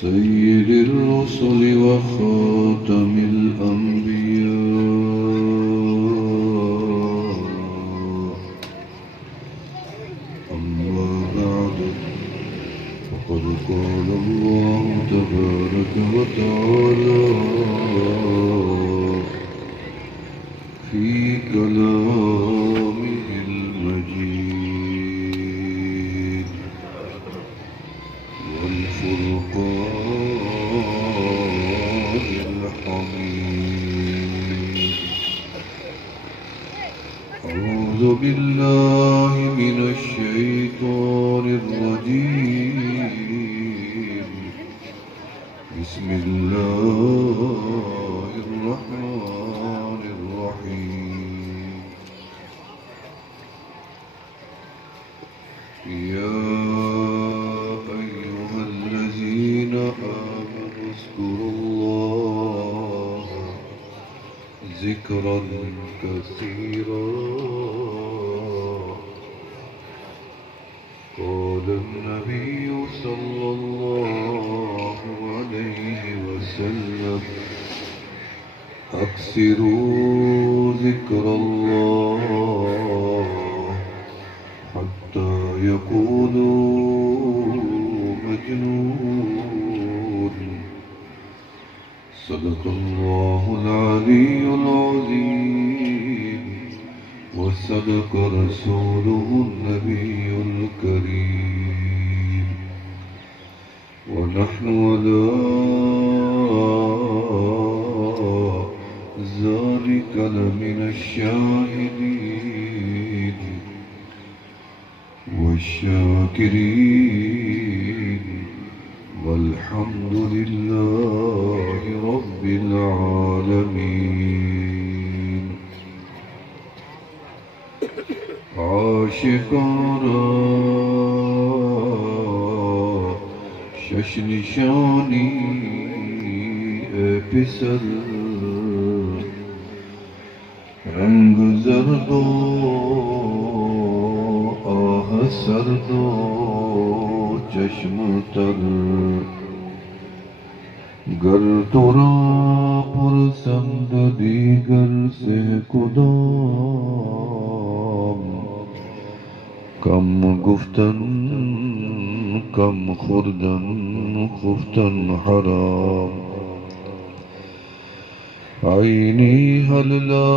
سيد الرسل وخاتم الأنبياء. أما بعد، فقد قال الله تبارك وتعالى في كلامه المجيد والفرقان الحميد. أعوذ بالله من الشيطان الرجيم. بسم الله الرحمن الرحيم. يا أيها الذين آمنوا اذكروا الله ذكرا كثيرا. قال النبي صلى الله عليه وسلم: أكثروا ذكر الله حتى يقولوا مجنون. صدق الله العلي العظيم، وصدق رسوله النبي الكريم، ونحن على ذلك لمن الشاهدين والشاكرين، والحمد لله رب العالمين. عاشقانا ششنشانی اے پسر، رنگ زردو آہ سردو چشم تر، گر ترا پرسند دیگر سے کدام، کم گفتن کم خوردن خفتن حرام. عینی هل لا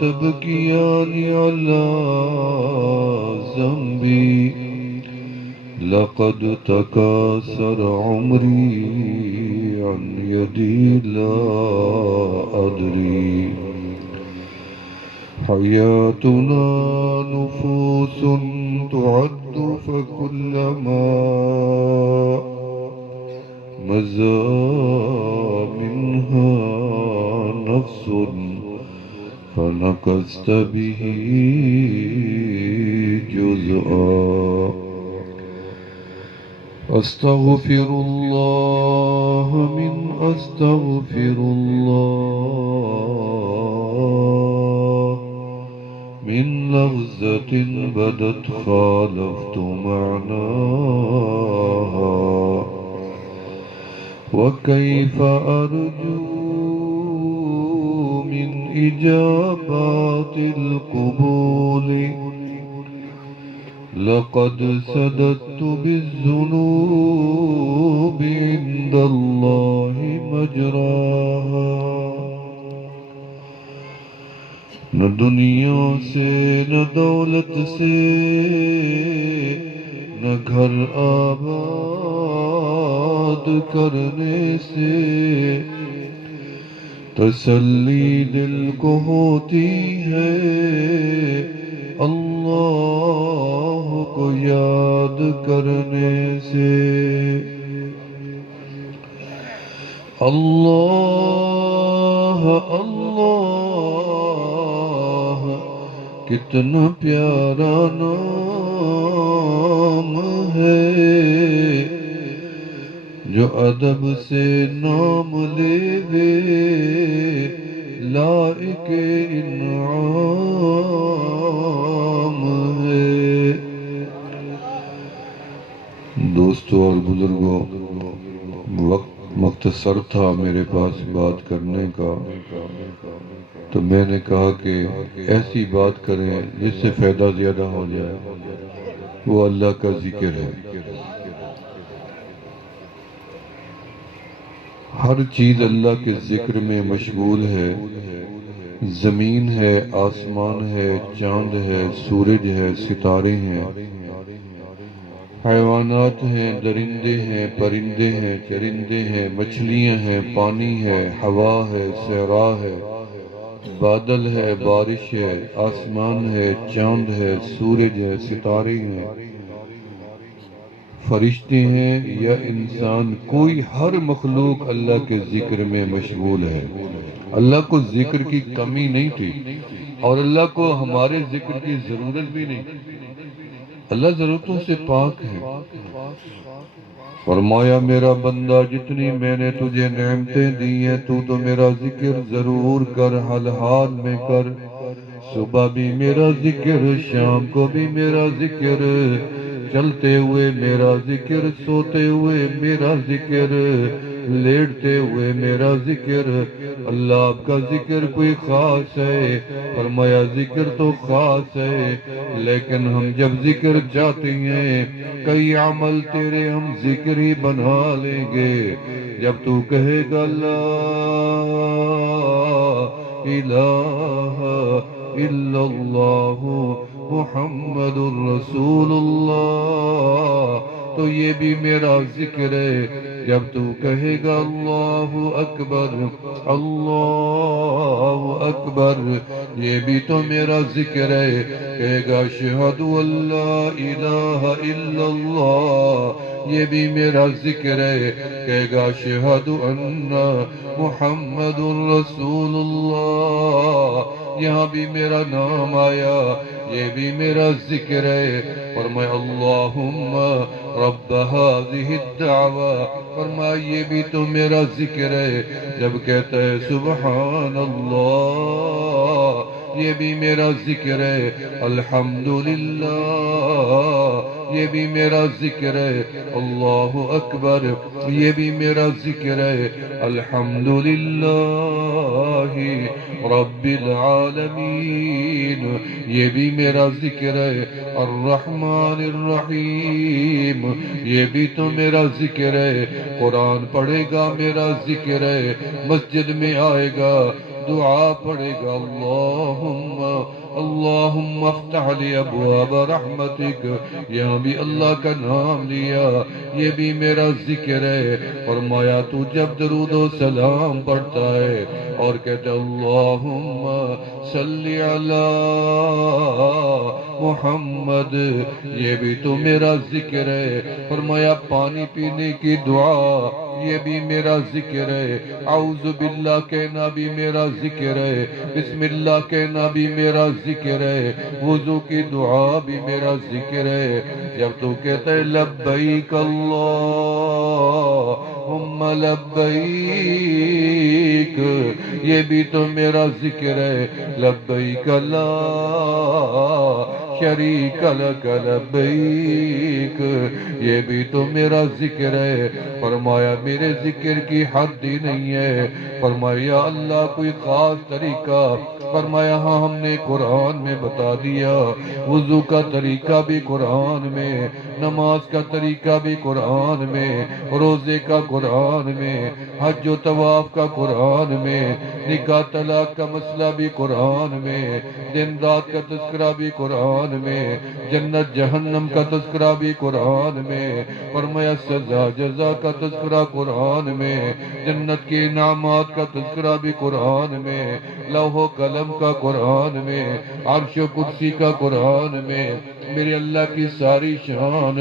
تبکیانی علی ذنبی، لقد تکاثر عمری عن یدی لا ادری. حیاتنا نفوس تعد فكلما مزى منها نفس فنكست به جزءا. أستغفر الله من أستغفر الله من لغزة بدت خالفت معناها. وكيف أرجو من إجابات القبول، لقد سددت بالذنوب عند الله مجراها. نہ دنیا سے نہ دولت سے نہ گھر آباد کرنے سے تسلی دل کو ہوتی ہے، اللہ کو یاد کرنے سے. اللہ اللہ کتنا پیارا نام ہے، جو ادب سے نام لے وے لائق انعام ہے. دوستو اور بزرگوں، وقت مختصر تھا میرے پاس بات کرنے کا، تو میں نے کہا کہ ایسی بات کریں جس سے فائدہ زیادہ ہو جائے، وہ اللہ کا ذکر ہے۔ ہر چیز اللہ کے ذکر میں مشغول ہے، زمین ہے، آسمان ہے، چاند ہے، سورج ہے، ستارے ہیں، حیوانات ہیں، درندے ہیں، پرندے ہیں، چرندے ہیں، مچھلیاں ہیں، پانی ہے، ہوا ہے، صحرا ہے، بادل ہے، بارش ہے، آسمان ہے، چاند ہے، سورج ہے، ستارے ہیں، فرشتے ہیں یا انسان، کوئی ہر مخلوق اللہ کے ذکر میں مشغول ہے۔ اللہ کو ذکر کی کمی نہیں تھی اور اللہ کو ہمارے ذکر کی ضرورت بھی نہیں، اللہ ضرورتوں سے پاک ہے۔ فرمایا میرا بندہ جتنی میں نے تجھے نعمتیں دی ہیں تو میرا ذکر ضرور کر، حال حال میں کر، صبح بھی میرا ذکر، شام کو بھی میرا ذکر، چلتے ہوئے میرا ذکر، سوتے ہوئے میرا ذکر، لیٹتے ہوئے میرا ذکر۔ اللہ آپ کا ذکر کوئی خاص ہے؟ فرمایا ذکر تو خاص ہے، لیکن ہم جب ذکر چاہتے ہیں کئی عمل تیرے ہم ذکر ہی بنا لیں گے۔ جب تو کہے گا لا الہ الا اللہ محمد الرسول اللہ، تو یہ بھی میرا ذکر ہے۔ جب تو کہے گا اللہ اکبر اللہ اکبر، یہ بھی تو میرا ذکر ہے۔ کہے گا اشہد ان لا الہ الا اللہ، یہ بھی میرا ذکر ہے۔ کہے گا اشہد ان محمد رسول اللہ، یہاں بھی میرا نام آیا، یہ بھی میرا ذکر ہے۔ فرمایا اللہم رب هذه الدعوہ، فرمایا یہ بھی تو میرا ذکر ہے۔ جب کہتا ہے سبحان اللہ، یہ بھی میرا ذکر ہے۔ الحمدللہ، یہ بھی میرا ذکر ہے۔ اللہ اکبر، یہ بھی میرا ذکر ہے۔ الحمدللہ رب العالمین، یہ بھی میرا ذکر ہے۔ الرحمن الرحیم، یہ بھی تو میرا ذکر ہے۔ قرآن پڑھے گا میرا ذکر ہے، مسجد میں آئے گا دعا پڑھے گا اللہم افتح لی ابواب رحمتک، یہاں بھی اللہ کا نام لیا، یہ بھی میرا ذکر ہے۔ فرمایا تو جب درود و سلام پڑھتا ہے اور کہتا اللہم صلی علی محمد، یہ بھی تو میرا ذکر ہے۔ فرمایا پانی پینے کی دعا، یہ بھی میرا ذکر ہے۔ اعوذ باللہ کہنا بھی میرا ذکر ہے، بسم اللہ کہنا بھی میرا ذکر ہے، وضو کی دعا بھی میرا ذکر ہے۔ جب تو کہتا ہے لبیک اللہم لبیک، یہ بھی تو میرا ذکر ہے۔ لبیک لا شریک لک لبیک، یہ بھی تو میرا ذکر ہے۔ فرمایا میرے ذکر کی حد ہی نہیں ہے۔ فرمایا اللہ کوئی خاص طریقہ؟ فرمایا ہاں ہم نے قرآن میں بتا دیا، وضو کا طریقہ بھی قرآن میں، نماز کا طریقہ بھی قرآن میں، روزے کا قرآن میں، حج و طواف کا قرآن میں، نکاح طلاق کا مسئلہ بھی قرآن میں، دن رات کا تذکرہ بھی قرآن میں، جنت جہنم کا تذکرہ بھی قرآن میں، فرمایا سزا جزا کا تذکرہ قرآن میں، جنت کے انعامات کا تذکرہ بھی قرآن میں، لوح و قلم کا قرآن میں، عرش و کرسی کا قرآن میں، میرے اللہ کی ساری شان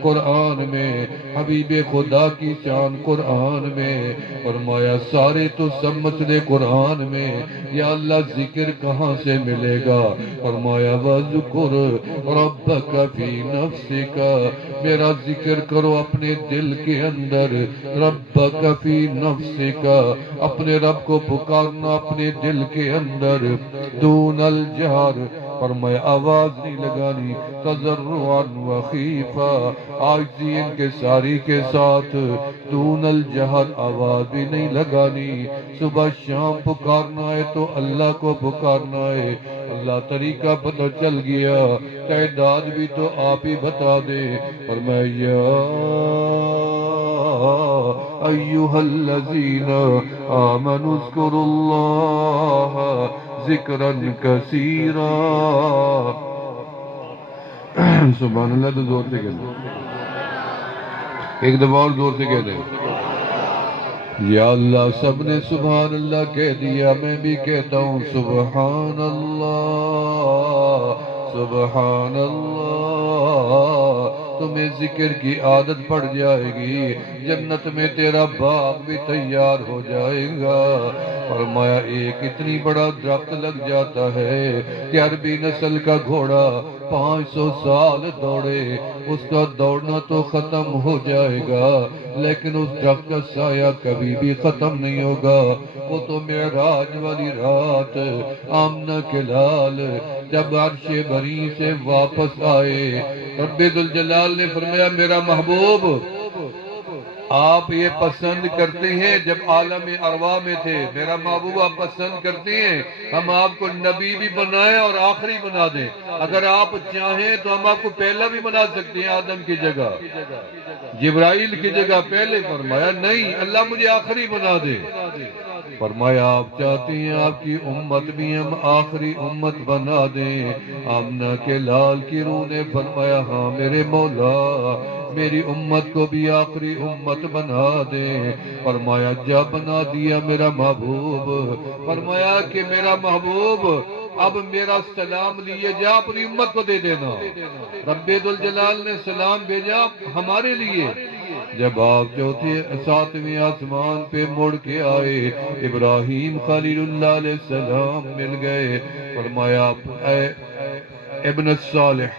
قرآن میں، حبیب خدا کی شان قرآن میں۔ فرمایا سارے تو سب مسئلے قرآن میں، یا اللہ ذکر کہاں سے ملے گا؟ فرمایا وَذْكُرْ رَبَّكَ فِي نَفْسِكَ، میرا ذکر کرو اپنے دل کے اندر، رَبَّكَ فِي نَفْسِكَ، اپنے رب کو پکارنا اپنے دل کے اندر، دون الجہر، فرمایا آواز نہیں لگانی، تضرعا وخیفا، عاجزی ان کے ساری کے ساتھ، دون الجہر آواز بھی نہیں لگانی، صبح شام پکارنا ہے تو اللہ کو پکارنا ہے۔ اللہ طریقہ پتہ چل گیا، تعداد بھی تو آپ ہی بتا دے۔ فرمایا یا ایھا الذین آمنوا اذکروا اللہ ذکرا کثیرا۔ سبحان اللہ، تو زور سے کہہ دیں، ایک دفعہ اور زور سے کہہ دیں۔ یا اللہ، سب نے سبحان اللہ کہہ دیا، میں بھی کہتا ہوں سبحان اللہ، سبحان اللہ۔ تمہیں ذکر کی عادت پڑ جائے گی، جنت میں تیرا باغ بھی تیار ہو جائے گا۔ فرمایا ایک اتنی بڑا درخت لگ جاتا ہے کہ عربی نسل کا گھوڑا 500 سال دوڑے، اس کا دوڑنا تو ختم ہو جائے گا، لیکن اس درخت کا سایہ کبھی بھی ختم نہیں ہوگا۔ وہ تو معراج والی رات آمنہ کے لال جب عرش بری سے واپس آئے، رب ذوالجلال نے فرمایا میرا محبوب آپ یہ پسند کرتے ہیں، جب عالم ارواح میں تھے میرا محبوب آپ پسند کرتے ہیں ہم آپ کو نبی بھی بنائیں اور آخری بنا دیں، اگر آپ چاہیں تو ہم آپ کو پہلا بھی بنا سکتے ہیں، آدم کی جگہ جبرائیل کی جگہ پہلے۔ فرمایا نہیں، اللہ مجھے آخری بنا دے۔ فرمایا آپ چاہتے ہیں آپ کی امت بھی ہم آخری امت بنا دیں؟ آمنہ کے لال کی روح نے فرمایا ہاں میرے مولا، میری امت کو بھی آخری امت بنا دیں۔ فرمایا جا بنا دیا میرا محبوب۔ فرمایا کہ میرا محبوب اب میرا سلام لیے جا اپنی امت کو دے دینا۔ رب ذوالجلال نے سلام بھیجا ہمارے لیے۔ جب آپ چوتھے ساتویں آسمان پہ مڑ کے آئے، ابراہیم خلیل اللہ علیہ السلام مل گئے۔ فرمایا اے ابن الصالح،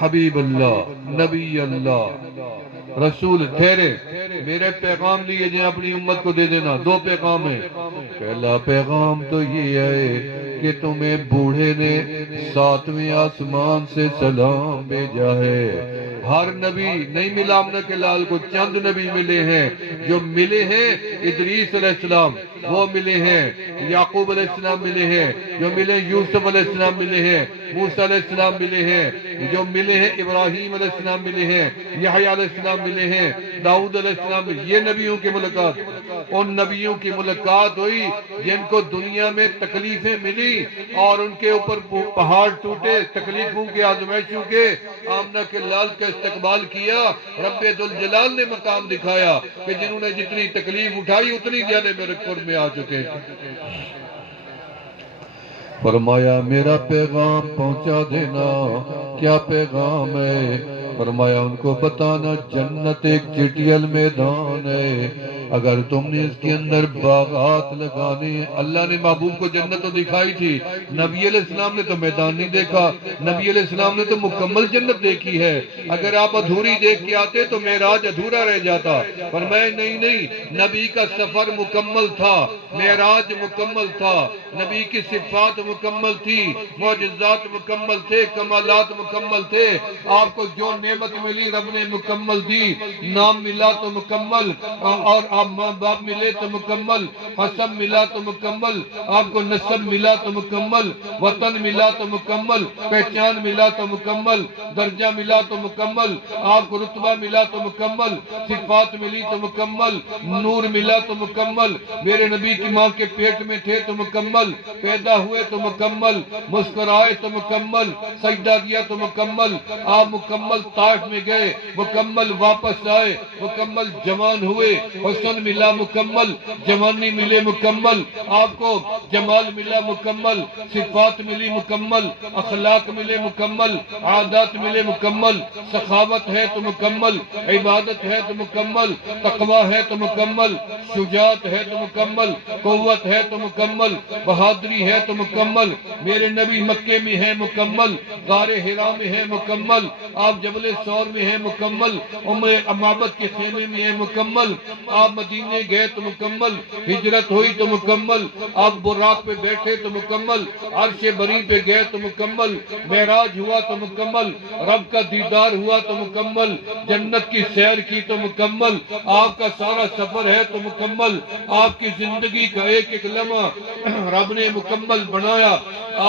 حبیب اللہ، نبی اللہ، رسول، ٹھہرے، میرے پیغام لیے جائیں اپنی امت کو دے دینا۔ دو پیغام ہیں، پہلا پیغام تو یہ ہے کہ تمہیں بوڑھے نے 7ویں آسمان سے سلام بھیجا ہے۔ ہر نبی نہیں ملا آمنہ کے لال کو، چند نبی ملے ہیں، جو ملے ہیں ادریس علیہ السلام وہ ملے ہیں، یعقوب علیہ السلام ملے ہیں، جو ملے یوسف علیہ السلام ملے ہیں، موسیٰ علیہ السلام ملے ہیں، جو ملے ہیں ابراہیم علیہ السلام ملے ہیں، یحییٰ علیہ السلام ملے ہیں، داؤد علیہ السلام ملے۔ یہ نبیوں کی ملاقات، ان نبیوں کی ملاقات ہوئی جن کو دنیا میں تکلیفیں ملی اور ان کے اوپر پہاڑ ٹوٹے، تکلیفوں کے آزمائشوں کے، آمنہ کے لال کا استقبال کیا۔ رب ذوالجلال نے مقام دکھایا کہ جنہوں نے جتنی تکلیف اٹھائی اتنی زیادہ میرے قرب میں آ چکے ہیں۔ فرمایا میرا پیغام پہنچا دینا۔ کیا پیغام ہے؟ فرمایا ان کو بتانا جنت ایک چٹیل میدان ہے، اگر تم نے اس کے اندر باغات لگانے ہیں۔ اللہ نے محبوب کو جنت تو دکھائی تھی، نبی علیہ السلام نے تو میدان نہیں دیکھا، نبی علیہ السلام نے تو مکمل جنت دیکھی ہے۔ اگر آپ ادھوری دیکھ کے آتے تو معراج ادھورا رہ جاتا۔ فرمایا نہیں، نبی کا سفر مکمل تھا، معراج مکمل تھا، نبی کی صفات مکمل تھی، معجزات مکمل تھے، کمالات مکمل تھے۔ آپ کو جو نعمت ملی رب نے مکمل دی، نام ملا تو مکمل، اور آپ ماں باپ ملے تو مکمل، حسب ملا تو مکمل، آپ کو نسب ملا تو مکمل، وطن ملا تو مکمل، پہچان ملا تو مکمل، درجہ ملا تو مکمل، آپ کو رتبہ ملا تو مکمل، صفات ملی تو مکمل، نور ملا تو مکمل، میرے نبی کی ماں کے پیٹ میں تھے تو مکمل، پیدا ہوئے تو مکمل، مسکرائے تو مکمل، سجدہ دیا تو مکمل، آپ مکمل طائف میں گئے، مکمل واپس آئے، مکمل جوان ہوئے، حسن ملا مکمل، جوانی ملے مکمل، آپ کو جمال ملا مکمل، صفات ملی مکمل، اخلاق ملے مکمل، عادات ملے مکمل، سخاوت ہے تو مکمل، عبادت ہے تو مکمل، تقوی ہے تو مکمل، شجاعت ہے تو مکمل، قوت ہے تو مکمل، بہادری ہے تو مکمل، میرے نبی مکے میں ہے مکمل، غار حرا میں ہے مکمل، آپ جبل قابل سور میں ہے مکمل، معبد کے خیمے میں ہے مکمل، آپ مدینے گئے تو مکمل، ہجرت ہوئی تو مکمل، آپ براق پہ بیٹھے تو مکمل، عرش بری پہ گئے تو مکمل، معراج ہوا تو مکمل، رب کا دیدار ہوا تو مکمل، جنت کی سیر کی تو مکمل، آپ کا سارا سفر ہے تو مکمل، آپ کی زندگی کا ایک ایک لمحہ رب نے مکمل بنایا،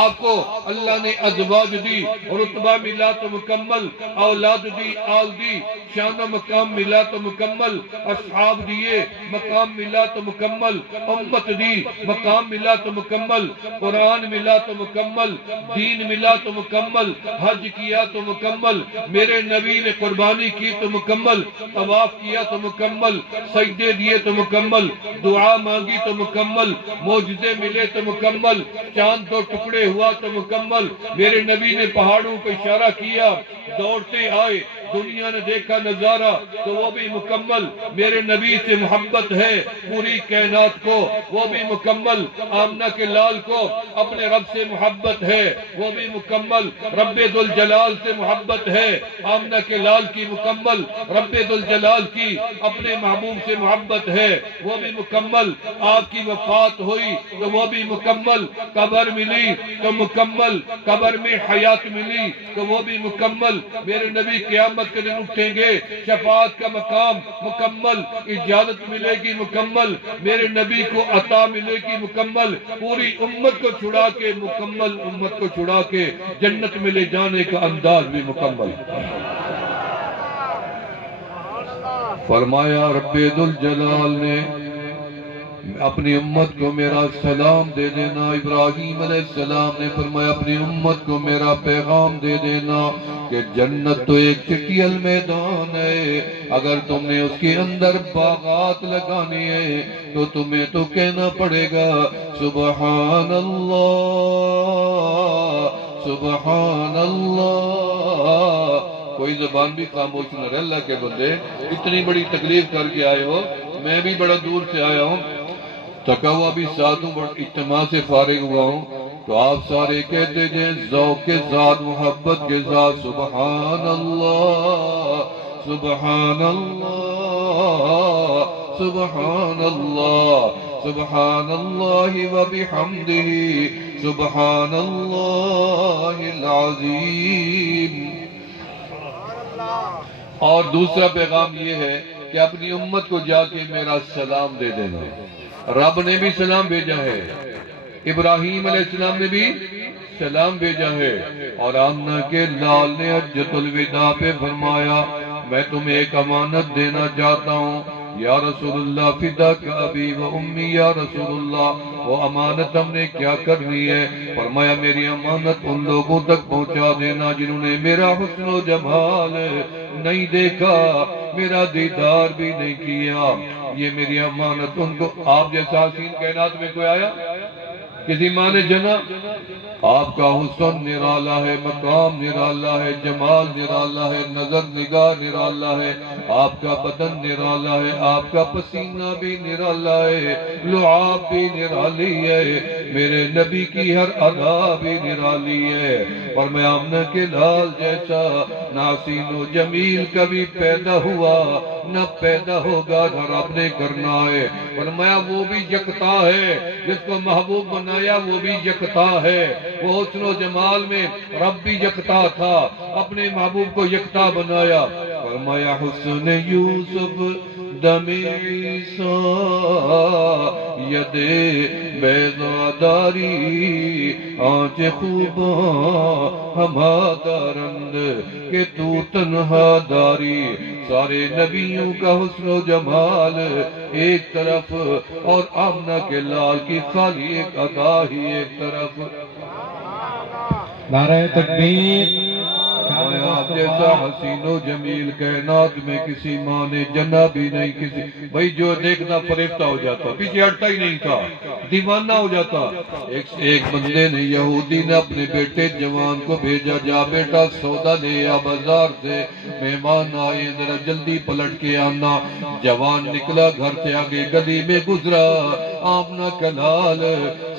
آپ کو اللہ نے ازواج دی، رتبہ ملا تو مکمل، اولاد دی، آل دی، شان و مقام ملا تو مکمل، اصحاب دیے، مقام ملا تو مکمل، امت دی، مقام ملا تو مکمل، قرآن ملا تو مکمل، دین ملا تو مکمل، حج کیا تو مکمل، میرے نبی نے قربانی کی تو مکمل، طواف کیا تو مکمل، سجدے دیے تو مکمل، دعا مانگی تو مکمل، معجزے ملے تو مکمل، چاند دو ٹکڑے ہوا تو مکمل، میرے نبی نے پہاڑوں کو اشارہ کیا، دوڑتے آئے، دنیا نے دیکھا نظارہ تو وہ بھی مکمل، میرے نبی سے محبت ہے پوری کائنات کو، وہ بھی مکمل، آمنہ کے لال کو اپنے رب سے محبت ہے وہ بھی مکمل، رب ذوالجلال سے محبت ہے آمنہ کے لال کی مکمل، رب ذوالجلال کی اپنے محبوب سے محبت ہے وہ بھی مکمل، آپ کی وفات ہوئی تو وہ بھی مکمل، قبر ملی تو مکمل، قبر میں حیات ملی تو وہ بھی مکمل، میرے نبی قیامت کے دن اٹھیں گے، شفاعت کا مقام مکمل، اجازت ملے گی مکمل، میرے نبی کو عطا ملے گی مکمل، پوری امت کو چھڑا کے مکمل، امت کو چھڑا کے جنت میں لے جانے کا انداز بھی مکمل۔ فرمایا رب ذوالجلال نے اپنی امت کو میرا سلام دے دینا، ابراہیم علیہ السلام نے فرمایا اپنی امت کو میرا پیغام دے دینا کہ جنت تو ایک چٹیل میدان ہے، اگر تم نے اس کے اندر باغات لگانی ہے تو تمہیں تو کہنا پڑے گا سبحان اللہ سبحان اللہ۔ کوئی زبان بھی خاموش نہ رہے اللہ کے بندے، اتنی بڑی تکلیف کر کے آئے ہو، میں بھی بڑا دور سے آیا ہوں، تھکا ہوا بھی ساتھ ہوں، اجتماع سے فارغ ہوا ہوں، تو آپ سارے کہتے جائیں ذوق کے ساتھ محبت کے ساتھ سبحان اللہ سبحان اللہ سبحان اللہ سبحان اللہ وبحمدہ سبحان اللہ العظیم۔ اور دوسرا پیغام یہ ہے کہ اپنی امت کو جا کے میرا سلام دے دینا، رب نے بھی سلام بھیجا ہے، ابراہیم علیہ السلام نے بھی سلام بھیجا ہے، اور آمنہ کے لال نے حجۃ الوداع پہ فرمایا میں تمہیں ایک امانت دینا چاہتا ہوں یا رسول اللہ فداک ابی و امی یا رسول اللہ، وہ امانت ہم نے کیا کرنی ہے؟ فرمایا میری امانت ان لوگوں تک پہنچا دینا جنہوں نے میرا حسن و جمال نہیں دیکھا، میرا دیدار بھی نہیں کیا، یہ میری امانت ان کو۔ آپ جیسا حسین کائنات میں کوئی آیا؟ کسی ماں نے جنا؟ آپ کا حسن نرالا ہے، مقام نرالا ہے، جمال نرالا ہے، نظر نگاہ نرالا ہے، آپ کا بدن نرالا ہے، آپ کا پسینہ بھی نرالا ہے، لعاب بھی نرالی ہے، میرے نبی کی ہر ادا بھی نرالی ہے، اور میں آمنہ کے لال جیسا ناسین و جمیل کبھی پیدا ہوا نہ پیدا ہوگا، نہ رب نے کرنا ہے۔ فرمایا وہ بھی یکتا ہے، جس کو محبوب بنایا وہ بھی یکتا ہے، وہ حسن و جمال میں رب بھی یکتا تھا، اپنے محبوب کو یکتا بنایا۔ فرمایا حسن یوسف دم عیسیٰ ید بیضاداری آنچ خوباں ہما دارند کہ تو تنہا داری۔ سارے نبیوں کا حسن و جمال ایک طرف اور آمنہ کے لال کی خالی ایک ادا ہی ایک طرف۔ نعرہ تکبیر۔ آپ جیسا حسین و جمیل کائنات میں کسی ماں نے جنا بھی نہیں، کسی بھائی جو دیکھنا فریفتہ ہو جاتا، پیچھے ہٹتا ہی نہیں تھا، دیوانہ ہو جاتا۔ ایک بندے نے یہودی نے اپنے بیٹے جوان کو بھیجا، جا بیٹا سودا لے آ بازار سے، مہمان آئے ذرا جلدی پلٹ کے آنا۔ جوان نکلا گھر سے آگے گلی میں گزرا، آمنہ کا لال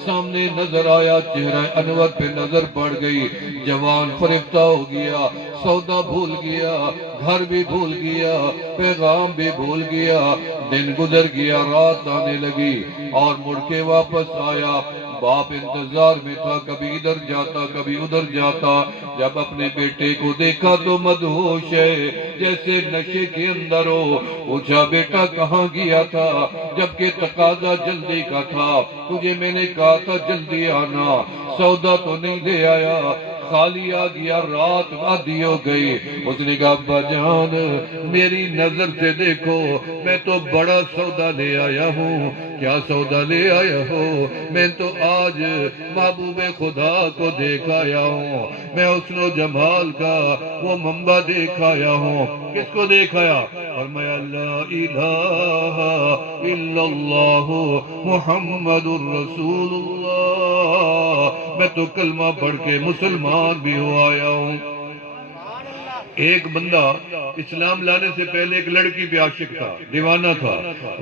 سامنے نظر آیا، چہرہ انور پہ نظر پڑ گئی، جوان فریفتہ ہو گیا، سودا بھول گیا، گھر بھی بھول گیا، پیغام بھی بھول گیا، دن گزر گیا، رات آنے لگی اور مڑ کے واپس آیا۔ باپ انتظار میں تھا، کبھی ادھر جاتا کبھی ادھر جاتا، جب اپنے بیٹے کو دیکھا تو مدہوش ہے، جیسے نشے کے اندر ہو۔ پوچھا بیٹا کہاں گیا تھا؟ جبکہ تقاضا جلدی کا تھا، تجھے میں نے کہا تھا جلدی آنا، سودا تو نہیں لے آیا، خالی آ گیا، رات آدھی ہو گئی۔ اس نے کہا ابا جان میری نظر سے دیکھو، میں تو بڑا سودا لے آیا ہوں۔ کیا سودا لے آیا ہو؟ میں تو آج محبوب خدا کو دیکھ آیا ہوں، میں حسن و جمال کا وہ منبع دیکھ آیا ہوں۔ کس کو دیکھ آیا؟ فرمایا لا الہ الا اللہ محمد الرسول اللہ، میں تو کلمہ پڑھ کے مسلمان بھی ہو آیا ہوں۔ ایک بندہ اسلام لانے سے پہلے ایک لڑکی پہ عاشق تھا، دیوانہ تھا،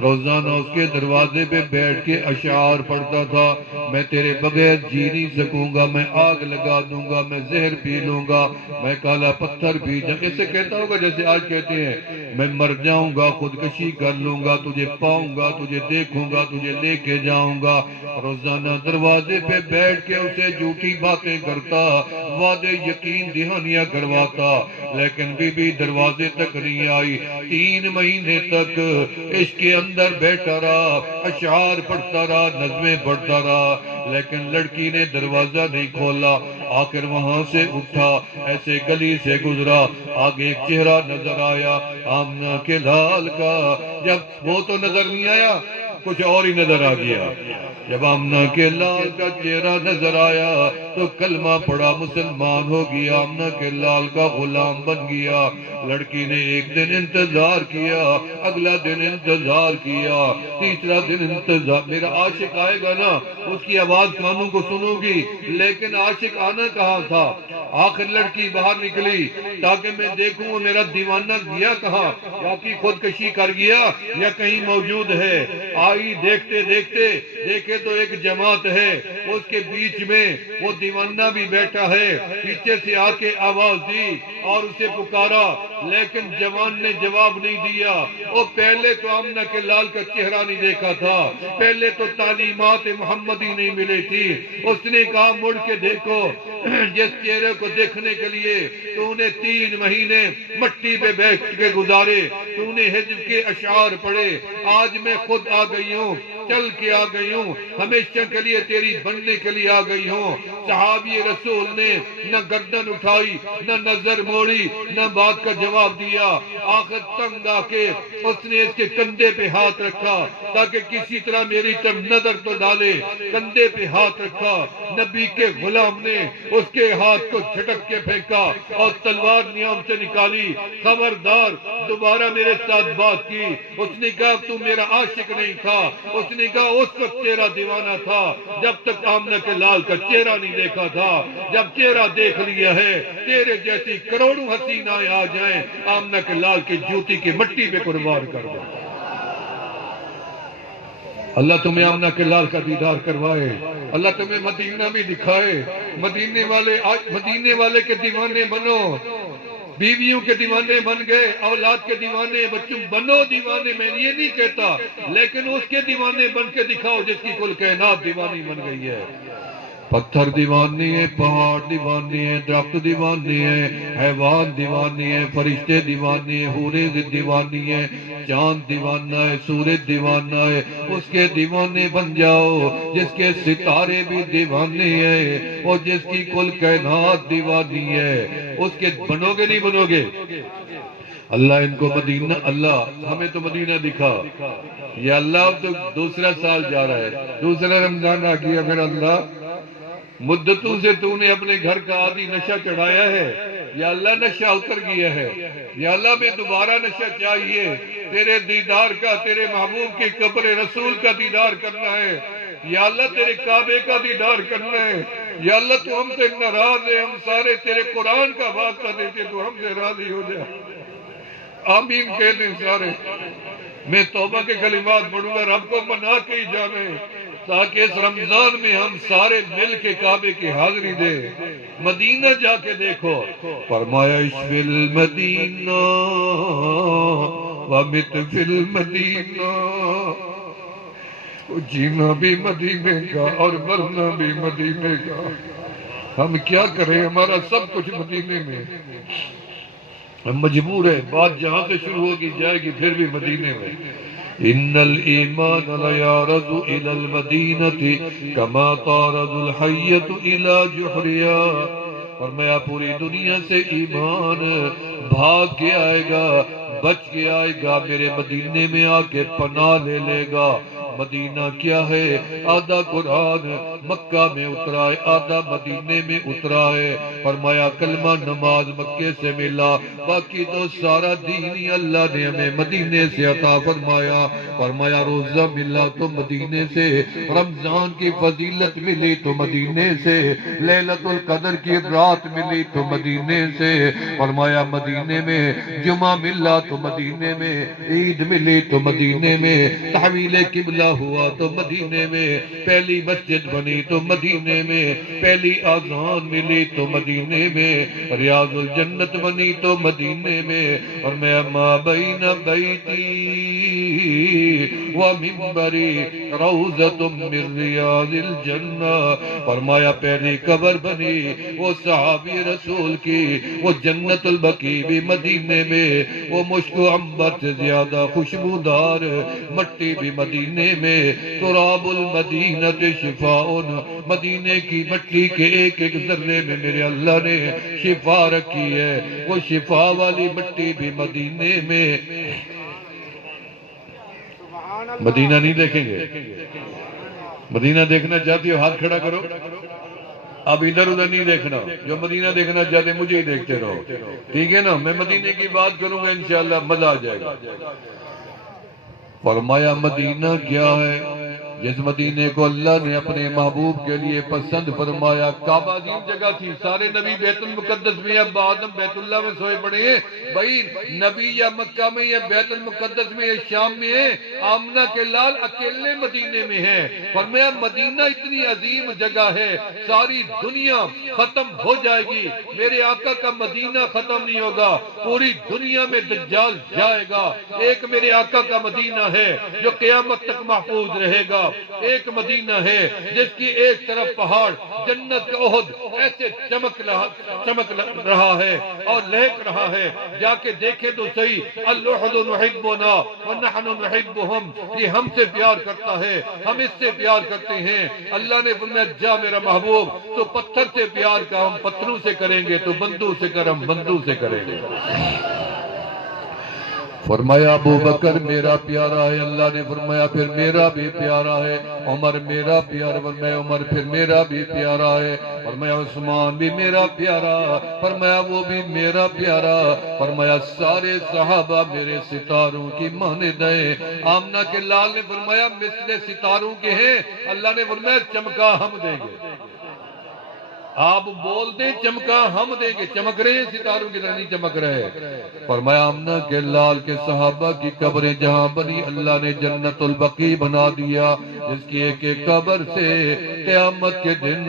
روزانہ اس کے دروازے پہ بیٹھ کے اشعار پڑھتا تھا، میں تیرے بغیر جی نہیں سکوں گا، میں آگ لگا دوں گا، میں زہر پی لوں گا، میں کالا پتھر پی جاؤں، ایسے کہتا ہوگا جیسے آج کہتے ہیں میں مر جاؤں گا، خودکشی کر لوں گا، تجھے پاؤں گا، تجھے دیکھوں گا، تجھے لے کے جاؤں گا۔ روزانہ دروازے پہ بیٹھ کے اسے جھوٹی باتیں کرتا، وعدے یقین دہانیاں کرواتا، لیکن بی بی دروازے تک نہیں آئی۔ 3 مہینے تک عشق کے اندر بیٹھا رہا، اشعار پڑھتا رہا، نظمیں پڑھتا رہا، لیکن لڑکی نے دروازہ نہیں کھولا۔ آخر وہاں سے اٹھا، ایسے گلی سے گزرا، آگے ایک چہرہ نظر آیا آمنہ کے لال کا۔ جب وہ تو نظر نہیں آیا، کچھ اور ہی نظر آ گیا۔ جب آمنہ کے لال کا چہرہ نظر آیا تو کلمہ پڑا، مسلمان ہو گیا، آمنہ کے لال کا غلام بن گیا۔ لڑکی نے ایک دن انتظار کیا، اگلا دن انتظار کیا، تیسرا دن انتظار۔ میرا عاشق آئے گا نا، اس کی آواز کانوں کو سنو گی، لیکن عاشق آنا کہاں تھا؟ آخر لڑکی باہر نکلی تاکہ میں دیکھوں وہ میرا دیوانہ گیا کہاں، یا کی خودکشی کر گیا یا کہیں موجود ہے۔ آئی، دیکھتے دیکھتے دیکھے تو ایک جماعت ہے، اس کے بیچ میں وہ دیوانہ بھی بیٹھا ہے۔ پیچھے سے آ کے آواز دی اور اسے پکارا، لیکن جوان نے جواب نہیں دیا۔ وہ پہلے تو آمنہ کے لال کا چہرہ نہیں دیکھا تھا، پہلے تو تعلیمات محمدی نہیں ملی تھی۔ اس نے کہا مڑ کے دیکھو، جس چہرے کو دیکھنے کے لیے تو نے 3 مہینے مٹی پہ بیٹھ کے گزارے، تو نے حجب کے اشعار پڑھے، آج میں خود آ گئی ہوں، چل کے آ گئی ہوں، ہمیشہ کے لیے تیری بننے کے لیے آ گئی ہوں۔ صحابی رسول نے نہ گردن اٹھائی، نہ نظر موڑی، نہ بات کا جواب دیا۔ آخر تنگ آ کے اس نے اس کے کندھے پہ ہاتھ رکھا تاکہ کسی طرح میری طرف نظر تو ڈالے۔ کندھے پہ ہاتھ رکھا، نبی کے غلام نے اس کے ہاتھ کو جھٹک کے پھینکا اور تلوار نیام سے نکالی، خبردار دوبارہ میرے ساتھ بات کی۔ اس نے کہا تو میرا عاشق نہیں تھا، اس نے کہا اس وقت تیرا دیوانہ تھا جب تک آمنہ کے لال کا چہرہ نہیں دیکھا تھا، جب چہرہ دیکھ لیا ہے تیرے جیسی کروڑوں حسینائیں آ جائیں، آمنہ کے لال کی جوتی کی مٹی پہ قربان کر دیں۔ اللہ تمہیں آمنہ کے لال کا دیدار کروائے، اللہ تمہیں مدینہ بھی دکھائے، مدینے والے کے دیوانے بنو، بیویوں کے دیوانے بن گئے، اولاد کے دیوانے، بچوں بنو دیوانے، میں یہ نہیں کہتا، لیکن اس کے دیوانے بن کے دکھاؤ جس کی کل کائنات دیوانی بن گئی ہے۔ پتھر دیوانی ہے، پہاڑ دیوانی ہے، درخت دیوانی ہے، حیوان دیوانی ہے، فرشتے دیوانی ہے، حوریں دیوانی ہے، چاند دیوانہ ہے، سورج دیوانہ ہے، اس کے دیوانے بن جاؤ جس کے ستارے بھی دیوانے ہیں اور جس کی کل کائنات دیوانی ہے، اس کے بنو گے نہیں بنو گے؟ اللہ ان کو مدینہ، اللہ ہمیں تو مدینہ دکھا۔ یا اللہ اب تو دوسرا سال جا رہا ہے، دوسرا رمضان آ گیا، پھر اللہ مدتوں سے تو نے اپنے گھر کا آدھی نشہ چڑھایا ہے، یا اللہ نشہ اتر گیا ہے، یا اللہ میں دوبارہ نشہ چاہیے، تیرے دیدار کا، تیرے محبوب کے قبر رسول کا دیدار کرنا ہے، یا اللہ تیرے کعبے کا دیدار کرنا ہے، یا اللہ تو ہم سے ناراض ہے، ہم سارے تیرے قرآن کا واسطہ دیتے تو ہم سے راضی ہو جائے۔ آمین کہہ دیں سارے۔ میں توبہ کے کلمات پڑھوں گا، رب کو منا کے ہی جانے، تاکہ اس رمضان میں ہم سارے مل کے کعبے کی حاضری دے۔ مدینہ جا کے دیکھو، فرمایا اشفی المدینہ ومت فی المدینہ، جینا بھی مدینے کا اور مرنا بھی مدینے کا۔ ہم کیا کریں، ہمارا سب کچھ مدینے میں، ہم مجبور ہے۔ بات جہاں سے شروع ہوگی جائے گی پھر بھی مدینے میں۔ ان الایمان لیارض الى المدینہ کما تارض الحیۃ الى جحرها، فرمایا پوری دنیا سے ایمان بھاگ کے آئے گا، بچ کے آئے گا، میرے مدینے میں آ کے پناہ لے لے گا۔ مدینہ کیا ہے؟ آدھا قرآن مکہ میں اترا ہے، آدھا مدینے میں اترا ہے۔ فرمایا کلمہ نماز مکے سے ملا، باقی تو سارا دین ہی اللہ نے ہمیں مدینے سے عطا فرمایا۔ فرمایا روزہ ملا تو مدینے سے، رمضان کی فضیلت ملی تو مدینے سے، لیلۃ القدر کی رات ملی تو مدینے سے۔ فرمایا مدینے میں جمعہ ملا تو مدینے میں، عید ملی تو مدینے میں، تحویل قبلہ ہوا تو مدینے میں، پہلی مسجد بنی تو مدینے میں، پہلی آذان ملی تو مدینے میں، ریاض الجنت بنی تو مدینے میں۔ اور میں ما بین بیتی ومنبری روضۃ من ریاض الجنہ، فرمایا پہلی قبر بنی وہ صحابی رسول کی، وہ جنت البقیع بھی مدینے میں، وہ مشک و عنبر سے زیادہ خوشبودار مٹی بھی مدینے میں، تراب المدینہ شفاء، مدینے کی مٹی کے ایک ایک ذرے میں میرے اللہ نے شفا رکھی ہے، وہ شفا والی مٹی بھی مدینے میں۔ مدینہ نہیں دیکھیں گے؟ مدینہ دیکھنا چاہتی ہو ہاتھ کھڑا کرو۔ اب ادھر ادھر نہیں دیکھنا، جو مدینہ دیکھنا چاہتے مجھے ہی دیکھتے رہو، ٹھیک ہے نا؟ میں مدینے کی بات کروں گا انشاءاللہ مزہ آ جائے گا۔ فرمایا مدینہ کیا ہے؟ جس مدینے کو اللہ نے اپنے محبوب کے لیے پسند فرمایا۔ کعبہ عظیم جگہ تھی، سارے نبی بیت المقدس میں، اب آدم بیت اللہ میں سوئے پڑے ہیں۔ بھائی نبی یا مکہ میں یا بیت المقدس میں یا شام میں ہے، آمنہ کے لال اکیلے مدینے میں ہے۔ فرمایا مدینہ اتنی عظیم جگہ ہے، ساری دنیا ختم ہو جائے گی، میرے آقا کا مدینہ ختم نہیں ہوگا، پوری دنیا میں دجال جائے گا، ایک میرے آقا کا مدینہ ہے جو قیامت تک محفوظ رہے گا۔ ایک مدینہ ہے جس کی ایک طرف پہاڑ جنت کا احد ایسے چمک رہا ہے اور لہک رہا ہے، جا کے دیکھیں تو صحیح۔ الاحد نحبنا ونحن نحبهم، یہ ہم سے پیار کرتا ہے، ہم اس سے پیار کرتے ہیں۔ اللہ نے فرمایا جا میرا محبوب، تو پتھر سے پیار کا ہم پتھروں سے کریں گے، تو بندوں سے کر ہم بندوں سے کریں گے۔ فرمایا ابو بکر میرا پیارا ہے، اللہ نے فرمایا پھر میرا بھی پیارا ہے۔ عمر میرا پیارا، فرمایا عمر پھر میرا بھی پیارا ہے۔ فرمایا عثمان بھی میرا پیارا، فرمایا وہ بھی میرا پیارا۔ فرمایا سارے صحابہ میرے ستاروں کی مانند ہیں۔ آمنہ کے لال نے فرمایا مثل ستاروں کے ہیں، اللہ نے فرمایا چمکا ہم دیں گے۔ آپ بول دیں چمکا ہم دیں گے، چمک رہے ہیں ستاروں کی طرح نہیں چمک رہے۔ فرمایا آمنہ کے لال کے صحابہ کی قبریں جہاں بنی، اللہ نے جنت البقیع بنا دیا، جس کی ایک ایک قبر سے قیامت کے دن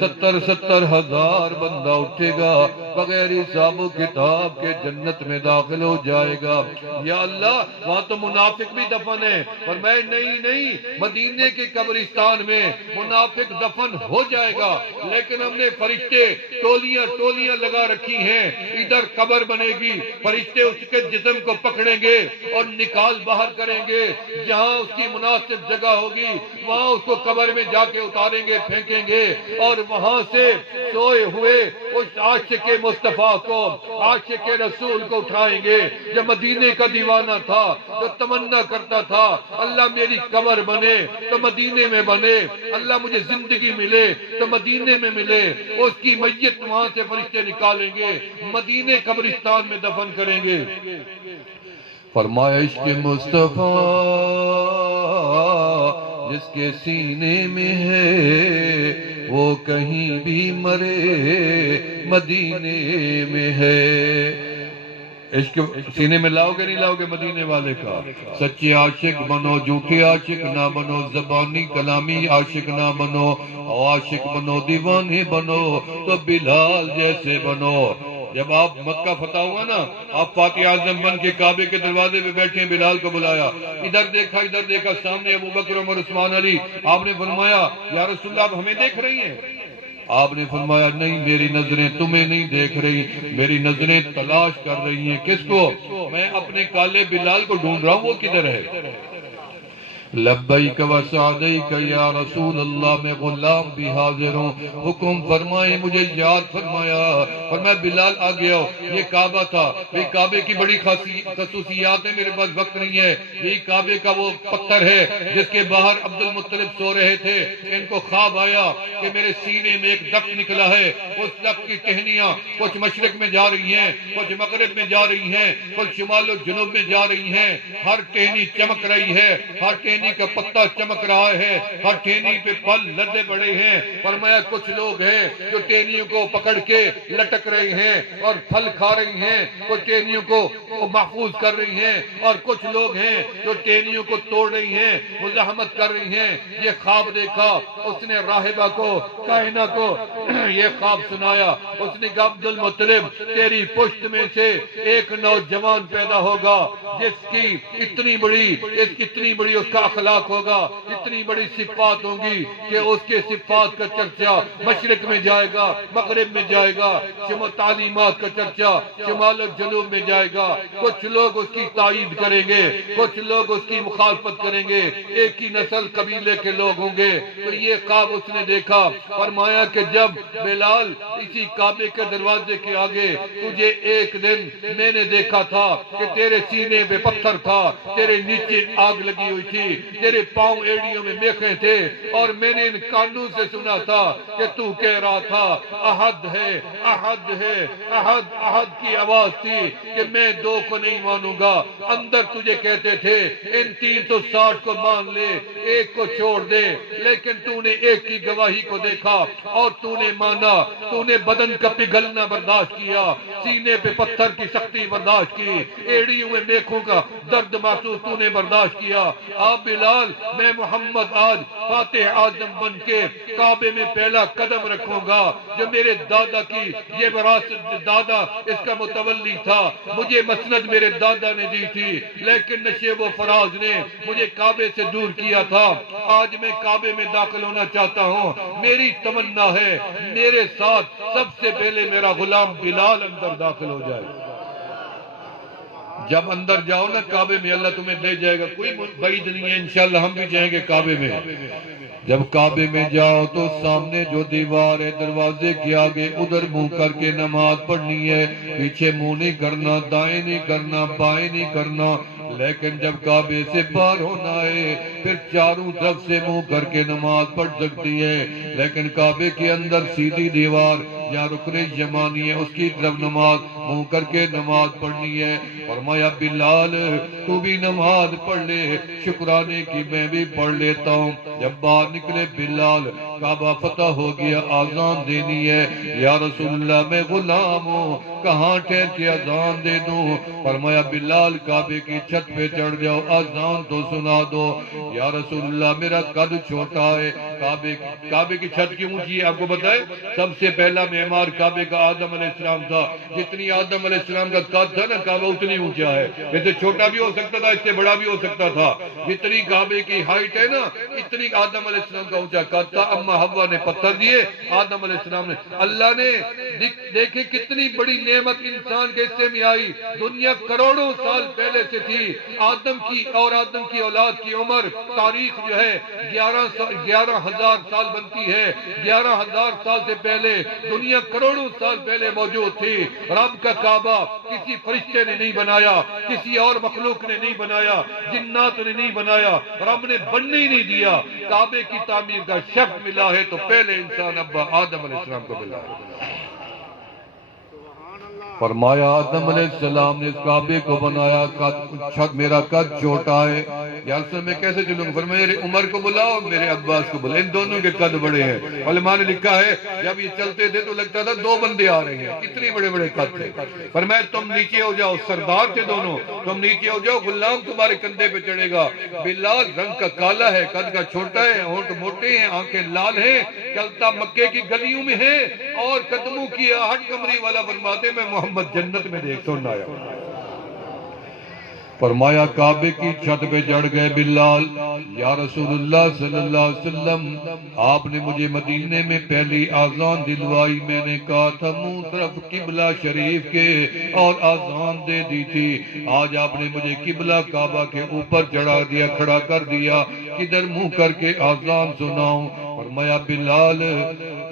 70 ہزار بندہ اٹھے گا، بغیر حساب و کتاب کے جنت میں داخل ہو جائے گا۔ یا اللہ وہاں تو منافق بھی دفن ہے، فرمایا نہیں، مدینے کے قبرستان میں منافق دفن ہو جائے گا، لیکن ہم نے فرشتے ٹولیاں لگا رکھی ہیں، ادھر قبر بنے گی، فرشتے اس کے جسم کو پکڑیں گے اور نکال باہر کریں گے، جہاں اس کی مناسب جگہ ہوگی وہاں اس کو قبر میں جا کے اتاریں گے، پھینکیں گے، اور وہاں سے سوئے ہوئے اس عاشق مصطفیٰ کو، عاشق رسول کو اٹھائیں گے، جو مدینے کا دیوانہ تھا، جو تمنا کرتا تھا اللہ میری قبر بنے تو مدینے میں بنے، اللہ مجھے زندگی ملے تو مدینے میں ملے، اس کی میت وہاں سے فرشتے نکالیں گے، مدینے قبرستان میں دفن کریں گے۔ فرمایا عشق مصطفیٰ جس کے سینے میں ہے وہ کہیں بھی مرے مدینے میں ہے۔ عشق سینے میں لاؤ گے نہیں لاؤ گے مدینے والے کا؟ سچے عاشق بنو، جھوٹے عاشق نہ بنو، زبانی کلامی عاشق نہ بنو، عاشق بنو، دیوانے بنو تو بلال جیسے بنو۔ جب آپ مکہ فتح ہوا نا، آپ فاتح اعظم بن کے کعبے کے دروازے پہ بیٹھے ہیں، بلال کو بلایا، ادھر دیکھا سامنے ابو بکر عمر عثمان علی۔ آپ نے فرمایا یا رسول اللہ آپ ہمیں دیکھ رہی ہیں؟ آپ نے فرمایا نہیں، میری نظریں تمہیں نہیں دیکھ رہی، میری نظریں تلاش کر رہی ہیں۔ کس کو؟ میں اپنے کالے بلال کو ڈھونڈ رہا ہوں، وہ کدھر ہے؟ لبیک و سعدیک یا رسول اللہ، میں غلام بھی حاضر ہوں، حکم فرمائیں۔ مجھے یاد فرمایا، فرمایا بلال آ گیا ہو۔ یہ کعبہ تھا، یہ کعبے کی بڑی خصوصیات ہیں، میرے پاس وقت نہیں ہے۔ یہی کعبے کا وہ پتھر ہے جس کے باہر عبد المطلب سو رہے تھے۔ ان کو خواب آیا کہ میرے سینے میں ایک دخت نکلا ہے، اس دخت کی ٹہنیاں کچھ مشرق میں جا رہی ہیں، کچھ مغرب میں جا رہی ہیں، کچھ شمال و جنوب میں جا رہی ہیں۔ ہر ٹہنی چمک رہی ہے، ہر ٹہنی کا پتہ چمک رہا ہے، ہر ٹہنی پہ پھل لدے پڑے ہیں۔ فرمایا کچھ لوگ ہیں جو ٹہنیوں کو پکڑ کے لٹک رہے ہیں اور پھل کھا رہی ہیں، کچھ ٹہنیوں کو محفوظ کر رہی ہیں، اور کچھ لوگ ہیں جو ٹہنیوں کو توڑ رہی ہیں، مزاحمت کر رہی ہیں۔ یہ خواب دیکھا اس نے، راہبہ کو، کائنہ کو یہ خواب سنایا۔ اس نے کہا عبد المطلب تیری پشت میں سے ایک نوجوان پیدا ہوگا جس کی اتنی بڑی اس کا اخلاق ہوگا، اتنی بڑی صفات ہوں گی کہ اس کے صفات کا چرچا مشرق میں جائے گا، مغرب میں جائے گا، تعلیمات کا چرچا شمال و جنوب میں جائے گا۔ کچھ لوگ اس کی تائید کریں گے، کچھ لوگ اس کی مخالفت کریں گے، ایک ہی نسل قبیلے کے لوگ ہوں گے۔ تو یہ خواب اس نے دیکھا۔ فرمایا کہ جب بلال اسی کعبے کے دروازے کے آگے، تجھے ایک دن میں نے دیکھا تھا کہ تیرے سینے پہ پتھر تھا، تیرے نیچے آگ لگی ہوئی تھی، تیرے پاؤں ایڑیوں میں میخیں تھے، اور میں نے ان کانوں سے سنا تھا کہ تو کہہ رہا تھا احد ہے، احد ہے، احد، احد کی آواز تھی کہ میں دو کو نہیں مانوں گا۔ اندر تجھے کہتے تھے ان 360 کو مان لے، ایک کو چھوڑ دے، لیکن تو نے ایک کی گواہی کو دیکھا اور تو نے مانا، تو نے بدن کا پگھلنا برداشت کیا، سینے پہ پتھر کی سختی برداشت کی، ایڑیوں میں میخوں کا درد محسوس تو نے برداشت کیا۔ آپ بلال، میں محمد آج فاتح اعظم بن کے کعبے میں پہلا قدم رکھوں گا، جو میرے دادا کی یہ وراثت، دادا اس کا متولی تھا، مجھے مسند میرے دادا نے دی تھی، لیکن نشیب و فراز نے مجھے کعبے سے دور کیا تھا۔ آج میں کعبے میں داخل ہونا چاہتا ہوں، میری تمنا ہے میرے ساتھ سب سے پہلے میرا غلام بلال اندر داخل ہو جائے۔ جب اندر جاؤ نا کعبے میں، اللہ تمہیں لے جائے گا، کوئی بعید نہیں ہے، انشاءاللہ ہم بھی جائیں گے کعبے میں۔ جب کعبے میں جاؤ تو سامنے جو دیوار ہے دروازے کے آگے، ادھر منہ کر کے نماز پڑھنی ہے، پیچھے منہ نہیں کرنا، دائیں نہیں کرنا، بائیں نہیں کرنا۔ لیکن جب کعبے سے باہر ہونا ہے پھر چاروں طرف سے منہ کر کے نماز پڑھ سکتی ہے، لیکن کعبے کے اندر سیدھی دیوار یا رکن یمانی ہے، اس کی طرف نماز منہ کر کے نماز پڑھنی ہے۔ فرمایا بلال تو بھی نماز پڑھ لے، شکرانے کی میں بھی پڑھ لیتا ہوں۔ جب باہر نکلے بلال، کعبہ فتح ہو گیا، آذان دینی ہے۔ یا رسول اللہ میں غلام ہوں، کہاں ٹھہر کے آذان دے دوں؟ فرمایا بلال کعبے کی چھت پہ چڑھ جاؤ، آذان تو سنا دو۔ یا رسول اللہ میرا قد چھوٹا ہے، کعبے کی چھت کی اونچی ہے، آپ کو پتہ ہے سب سے پہلا معمار کعبے کا آدم علیہ السلام تھا۔ جتنی آدم علیہ السلام کا قد تھا نا، کعبہ اتنی اونچا ہے، اس سے چھوٹا بھی ہو سکتا تھا، اس سے بڑا بھی ہو سکتا تھا۔ جتنی کعبے کی ہائٹ ہے نا، اتنی آدم علیہ السلام کا اونچا قد تھا۔ اما حوا نے پتھر دیے، آدم علیہ السلام نے، اللہ نے دیکھے کتنی بڑی نعمت انسان کے حصے میں آئی۔ دنیا کروڑوں سال پہلے سے تھی، آدم کی اور آدم کی اولاد کی عمر تاریخ جو ہے 11,000 سال بنتی ہے۔ 11,000 سال سے پہلے دنیا کروڑوں سال پہلے موجود تھی۔ رب کا کعبہ کسی فرشتے نے نہیں بنایا، کسی اور مخلوق نے نہیں بنایا، جنات نے نہیں بنایا، رب نے بننے ہی نہیں دیا۔ کعبے کی تعمیر کا شرف ملا ہے تو پہلے انسان ابا آدم علیہ السلام کو ملا ہے۔ فرمایا آدم علیہ السلام نے اس کعبے کو بنایا، چھت میرا قد چھوٹا ہے، یا رسول میں کیسے چلوں گا؟ فرمایا میرے عمر کو بلاؤ، میرے عباس کو بلاؤ، ان دونوں کے قد بڑے ہیں۔ علماء نے لکھا ہے جب یہ چلتے تھے تو لگتا تھا دو بندے آ رہے ہیں، کتنے بڑے بڑے قد تھے۔ فرمایا تم نیچے ہو جاؤ، سردار تھے دونوں، تم نیچے ہو جاؤ، غلام تمہارے کندھے پہ چڑھے گا۔ بلال رنگ کا کالا ہے، قد کا چھوٹا ہے، ہونٹ موٹے ہیں، آنکھیں لال ہیں، چلتا مکے کی گلیوں میں ہے، اور قدموں کی آہٹ کمری والا فرماتے میں محمد جنت میں دیکھ سننا آیا۔ فرمایا کعبے کی چھت پہ چڑھ گئے بلال، یا رسول اللہ صلی اللہ علیہ وسلم آپ نے مجھے مدینے میں پہلی آذان دلوائی، میں نے کہا تھا منہ طرف قبلہ شریف کے اور آذان دے دی تھی، آج آپ نے مجھے قبلہ کعبہ کے اوپر چڑھا دیا، کھڑا کر دیا، کدھر منہ کر کے آذان سناؤں؟ فرمایا بلال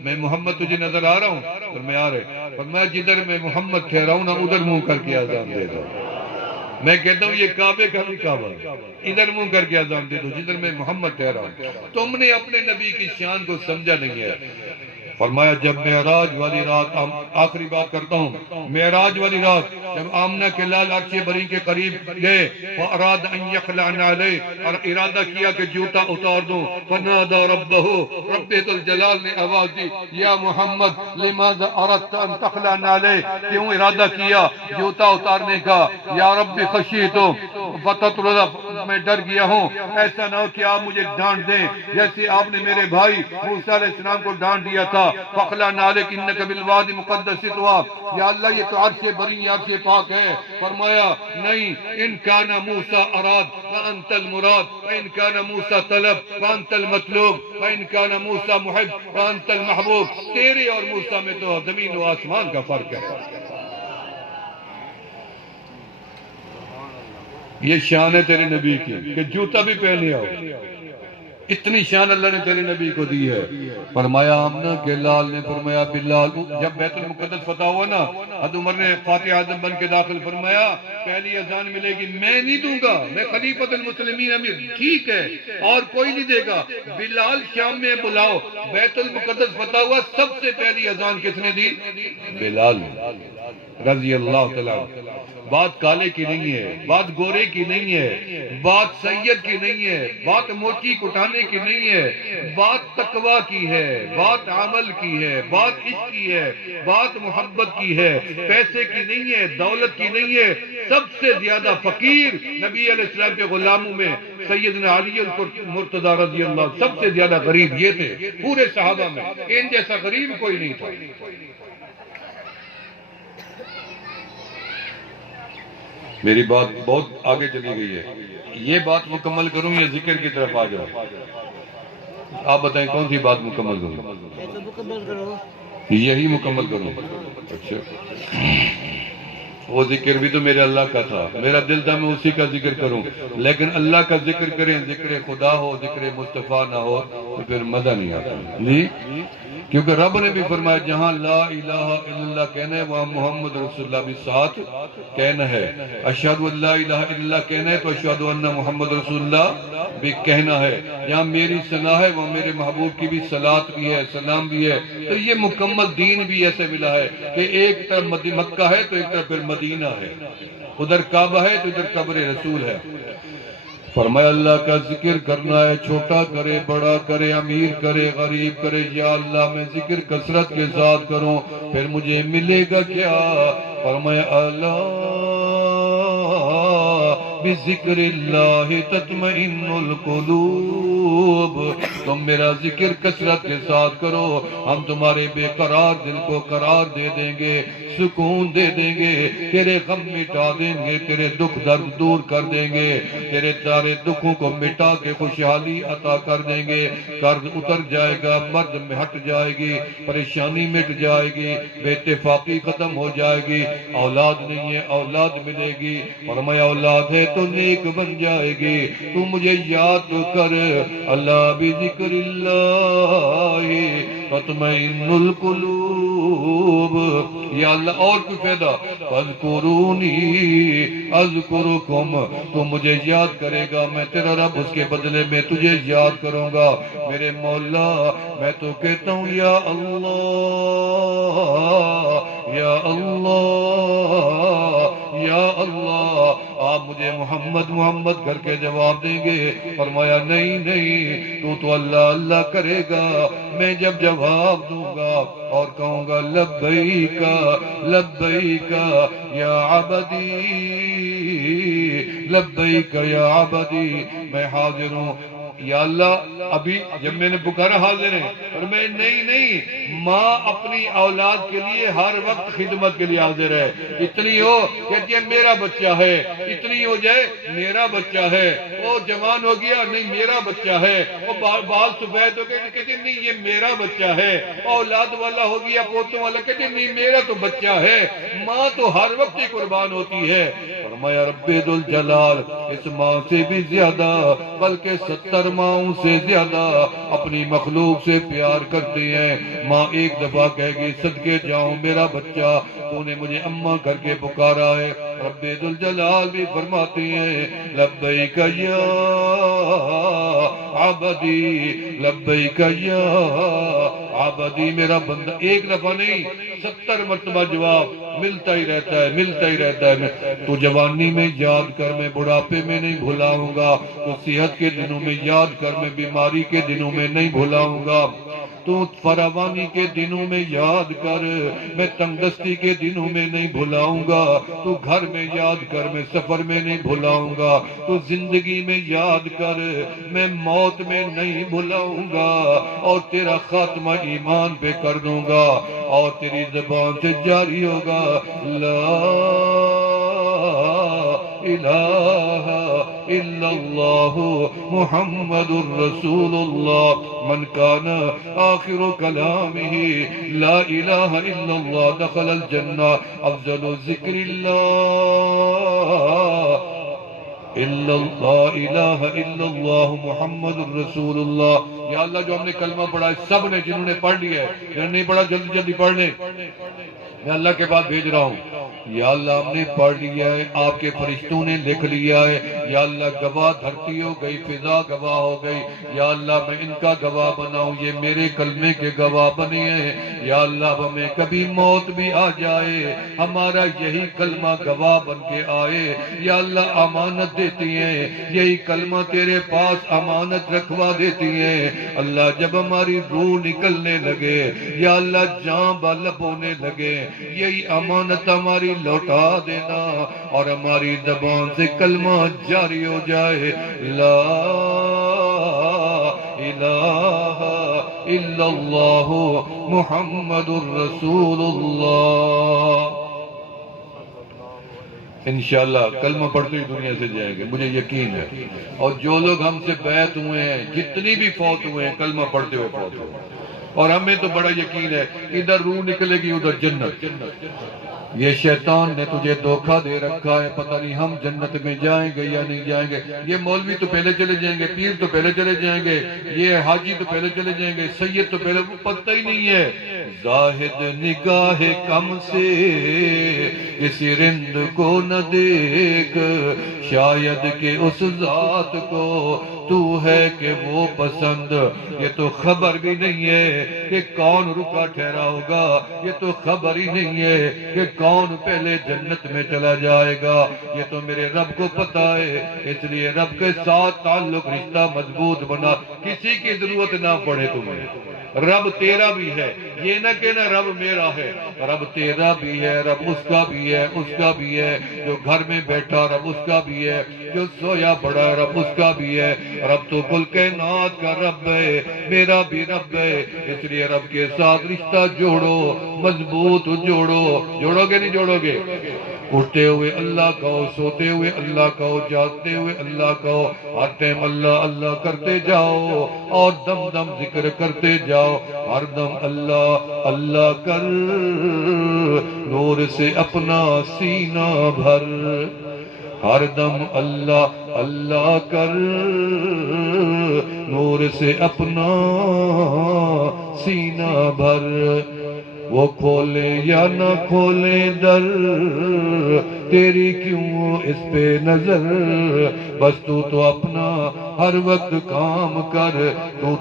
میں محمد تجھے نظر آ رہا ہوں؟ فرمایا آ رہے۔ فرمایا جدھر میں محمد ٹھہرا ہوں نا ادھر منہ کر کے آذان دے دو۔ میں کہتا ہوں یہ کعبے کا بھی کعبہ ہے، ادھر منہ کر کے آذان دے دو جدھر میں محمد ٹھہرا ہوں۔ تم نے اپنے نبی کی شان کو سمجھا نہیں ہے۔ فرمایا جب معراج والی رات، آخری بات کرتا ہوں، معراج والی رات جب آمنہ کے لال عرش بری کے قریب گئے، وَأَرَادَ أَن يَخْلَعَ عَلَيْهِ، اور ارادہ کیا کہ جوتا اتار دوں، فَنَادَى رَبَّهُ، رب ذوالجلال نے آواز دی، یا محمد لماذا أَرَدْتَ أَن تَخْلَعَ عَلَيْهِ، کیوں ارادہ کیا جوتا اتارنے کا؟ یا رب خشیت فتطرد، میں ڈر گیا ہوں ایسا نہ ہو کہ آپ مجھے ڈانٹ دیں جیسے آپ نے میرے بھائی موسیٰ علیہ السلام کو ڈانٹ دیا تھا۔ فَاخْلَعْ نَعْلَيْكَ إِنَّكَ بِالْوَادِ الْمُقَدَّسِ طُوًى، یا اللہ یہ تو عرش بری عرش پاک ہے۔ فرمایا نہیں، ان کان موسیٰ اراد فانت المراد، وان کان موسیٰ طلب فانت المطلوب، وان کان موسیٰ محب فانت المحبوب، تیرے اور موسیٰ میں تو زمین و آسمان کا فرق ہے۔ یہ شان ہے تیرے نبی کی کہ جوتا بھی پہنے آؤ، اتنی شان اللہ نے تیرے نبی کو دی ہے۔ فرمایا آمنہ کے لال نے فرمایا بلال، جب بیت المقدس فتح ہوا نا، حضرت عمر نے فاتح اعظم بن کے داخل فرمایا پہلی اذان ملے گی میں نہیں دوں گا، میں خلیفۃ المسلمین امیر، ٹھیک ہے اور کوئی نہیں دے گا، بلال شام میں بلاؤ۔ بیت المقدس فتح ہوا، سب سے پہلی اذان کس نے دی؟ بلال رضی اللہ تعالیٰ۔ بات کالے کی نہیں ہے، بات گورے کی نہیں ہے، بات سید کی نہیں ہے، بات موچی کٹانے کی نہیں ہے، بات تقویٰ کی ہے، بات عمل کی ہے، بات عشق کی ہے، بات محبت کی ہے، پیسے کی نہیں ہے، دولت کی نہیں ہے۔ سب سے زیادہ فقیر نبی علیہ السلام کے غلاموں میں سیدنا علی المرتضیٰ رضی اللہ، سب سے زیادہ غریب یہ تھے پورے صحابہ میں، ان جیسا غریب کوئی نہیں تھا۔ میری بات بہت آگے چلی گئی ہے، یہ بات مکمل کروں یا ذکر کی طرف آ جاؤ؟ آپ بتائیں کون سی بات مکمل کروں؟ یہی مکمل کروں؟ اچھا، وہ ذکر بھی تو میرے اللہ کا تھا، میرا دل تھا میں اسی کا ذکر کروں، لیکن اللہ کا ذکر کریں، ذکر خدا ہو، ذکر مصطفیٰ نہ ہو تو پھر مزہ نہیں آتا جی، کیونکہ رب نے بھی فرمایا جہاں لا الہ الا اللہ کہنا ہے وہاں محمد رسول اللہ بھی ساتھ کہنا ہے، اشہد ان لا الہ الا اللہ کہنا ہے تو اشہد ان محمد رسول اللہ بھی کہنا ہے، جہاں میری ثنا ہے وہاں میرے محبوب کی بھی صلاۃ بھی ہے، سلام بھی ہے۔ تو یہ مکمل دین بھی ایسے ملا ہے کہ ایک طرف مکہ ہے تو ایک طرف پھر مدینہ ہے، ادھر کعبہ ہے تو ادھر قبر رسول ہے۔ فرمایا اللہ کا ذکر کرنا ہے، چھوٹا کرے بڑا کرے امیر کرے غریب کرے، یا اللہ میں ذکر کثرت کے ساتھ کروں پھر مجھے ملے گا کیا؟ فرمایا اللہ بذکر اللہ تطمئن القلوب، تم میرا ذکر کثرت کے ساتھ کرو، ہم تمہارے بے قرار دل کو قرار دے دیں گے، سکون دے دیں گے، تیرے غم مٹا دیں گے، تیرے دکھ درد دور کر دیں گے، تیرے سارے دکھوں کو مٹا کے خوشحالی عطا کر دیں گے، قرض اتر جائے گا، مرض میں ہٹ جائے گی، پریشانی مٹ جائے گی، بے اتفاقی ختم ہو جائے گی، اولاد نہیں ہے اولاد ملے گی، فرمایا اولاد ہے تو نیک بن جائے گی، تو مجھے یاد کر اللہ بذکر اللہ تطمئن القلوب، یا اللہ اور کوئی فائدہ؟ فاذکرونی اذکرکم، تو مجھے یاد کرے گا میں تیرا رب اس کے بدلے میں تجھے یاد کروں گا۔ میرے مولا میں تو کہتا ہوں یا اللہ یا اللہ یا اللہ آپ مجھے محمد محمد کر کے جواب دیں گے؟ فرمایا نہیں نہیں، تو اللہ اللہ کرے گا، میں جب جواب دوں گا اور کہوں گا لبیک لبیک یا عبدی لبیک یا عبدی، میں حاضر ہوں یا اللہ، ابھی جب میں نے پکارا حاضر ہے، اور میں نہیں ماں اپنی اولاد کے لیے ہر وقت خدمت کے لیے حاضر ہے، اتنی ہو کہتی ہے میرا بچہ ہے، اتنی ہو جائے میرا بچہ ہے، وہ جوان ہو گیا نہیں میرا بچہ ہے، وہ بال سفید ہو گئے کہتی نہیں یہ میرا بچہ ہے، اولاد والا ہو گیا پوتوں والا کہتی نہیں میرا تو بچہ ہے، ماں تو ہر وقت ہی قربان ہوتی ہے۔ فرمایا رب ذوالجلال اس ماں سے بھی زیادہ بلکہ 70 ماؤں سے زیادہ اپنی مخلوق سے پیار کرتی ہیں۔ ماں ایک دفعہ کہے گی صدقے جاؤں میرا بچہ، تو نے مجھے اماں کر کے پکارا ہے۔ رب ذوالجلال بھی فرماتی ہیں لبیک یا عبدی لبیک یا عبدی، میرا بندہ، ایک دفعہ نہیں 70 مرتبہ جواب ملتا ہی رہتا ہے ملتا ہی رہتا ہے۔ تو جوانی میں یاد کر میں بڑھاپے میں نہیں بھلاؤں گا، تو صحت کے دنوں میں یاد کر میں بیماری کے دنوں میں نہیں بھلاؤں گا، تو فراوانی کے دنوں میں یاد کر میں تنگدستی کے دنوں میں نہیں بھلاؤں گا، تو گھر میں یاد کر میں سفر میں نہیں بھلاؤں گا، تو زندگی میں یاد کر میں موت میں نہیں بھلاؤں گا، اور تیرا خاتمہ ایمان پہ کر دوں گا، اور تیری زبان سے جاری ہوگا لا الہ الا اللہ محمد الرسول اللہ، من کان آخر کلامہ لا الہ الا اللہ دخل الجنہ، افضل ذکر اللہ الا اللہ الہ الا اللہ محمد الرسول اللہ۔ یا اللہ جو ہم نے کلمہ پڑھا ہے سب نے، جنہوں نے پڑھ لیا ہے جنہوں نے نہیں پڑھا جلدی جلدی پڑھ لیں، میں اللہ کے بعد بھیج رہا ہوں۔ یا اللہ ہم نے پڑھ لیا ہے، آپ کے فرشتوں نے لکھ لیا ہے، یا اللہ گواہ دھرتی ہو گئی، فضا گواہ ہو گئی، یا اللہ میں ان کا گواہ بناؤں، یہ میرے کلمے کے گواہ بنے ہیں، یا اللہ ہمیں کبھی موت بھی آ جائے ہمارا یہی کلمہ گواہ بن کے آئے، یا اللہ امانت دیتی ہیں یہی کلمہ تیرے پاس امانت رکھوا دیتی ہیں، اللہ جب ہماری روح نکلنے لگے یا اللہ جان بلب ہونے لگے یہی امانت ہماری لوٹا دینا، اور ہماری زبان سے کلمہ جاری ہو جائے لا الہ الا اللہ محمد الرسول اللہ۔ انشاءاللہ کلمہ پڑھتے ہی دنیا سے جائیں گے، مجھے یقین ہے، اور جو لوگ ہم سے بیعت ہوئے ہیں جتنی بھی فوت ہوئے ہیں کلمہ پڑھتے ہوئے فوت ہوئے ہیں، اور ہمیں تو بڑا یقین ہے ادھر روح نکلے گی ادھر جنت۔ یہ شیطان نے تجھے دھوکہ دے رکھا ہے، پتہ نہیں ہم جنت میں جائیں گے یا نہیں جائیں گے، یہ مولوی تو پہلے چلے جائیں گے، پیر تو پہلے چلے جائیں گے، یہ حاجی تو پہلے چلے جائیں گے، سید تو پہلے، پتہ ہی نہیں ہے۔ زاہد نگاہ کم سے کسی رند کو نہ دیکھ، شاید کہ اس ذات کو تو ہے کہ وہ پسند، یہ تو خبر بھی نہیں ہے کہ کون رکا ٹھہرا ہوگا، یہ تو خبر ہی نہیں ہے کہ کون پہلے جنت میں چلا جائے گا، یہ تو میرے رب کو پتا ہے، اس لیے رب کے ساتھ تعلق رشتہ مضبوط بنا، کسی کی ضرورت نہ پڑے تمہیں، رب تیرا بھی ہے، یہ نہ کہنا رب میرا ہے، رب تیرا بھی ہے، رب اس کا بھی ہے، اس کا بھی ہے، جو گھر میں بیٹھا رب اس کا بھی ہے، جو سویا پڑا رب اس کا بھی ہے، رب تو کل کائنات کا رب ہے، میرا بھی رب ہے، اس لیے رب کے ساتھ رشتہ جوڑو، مضبوط جوڑو، جوڑو گے نہیں جوڑو گے؟ اٹھتے ہوئے اللہ کہو، سوتے ہوئے اللہ کہو، جاگتے ہوئے اللہ کہو، ہر ٹائم اللہ اللہ کرتے جاؤ، اور دم دم ذکر کرتے جاؤ، ہر دم اللہ اللہ کر، نور سے اپنا سینہ بھر، ہر دم اللہ اللہ کر، نور سے اپنا سینہ بھر، وہ کھولے یا نہ کھولے در، تیری کیوں اس پہ نظر، بس تو اپنا ہر وقت کام کر،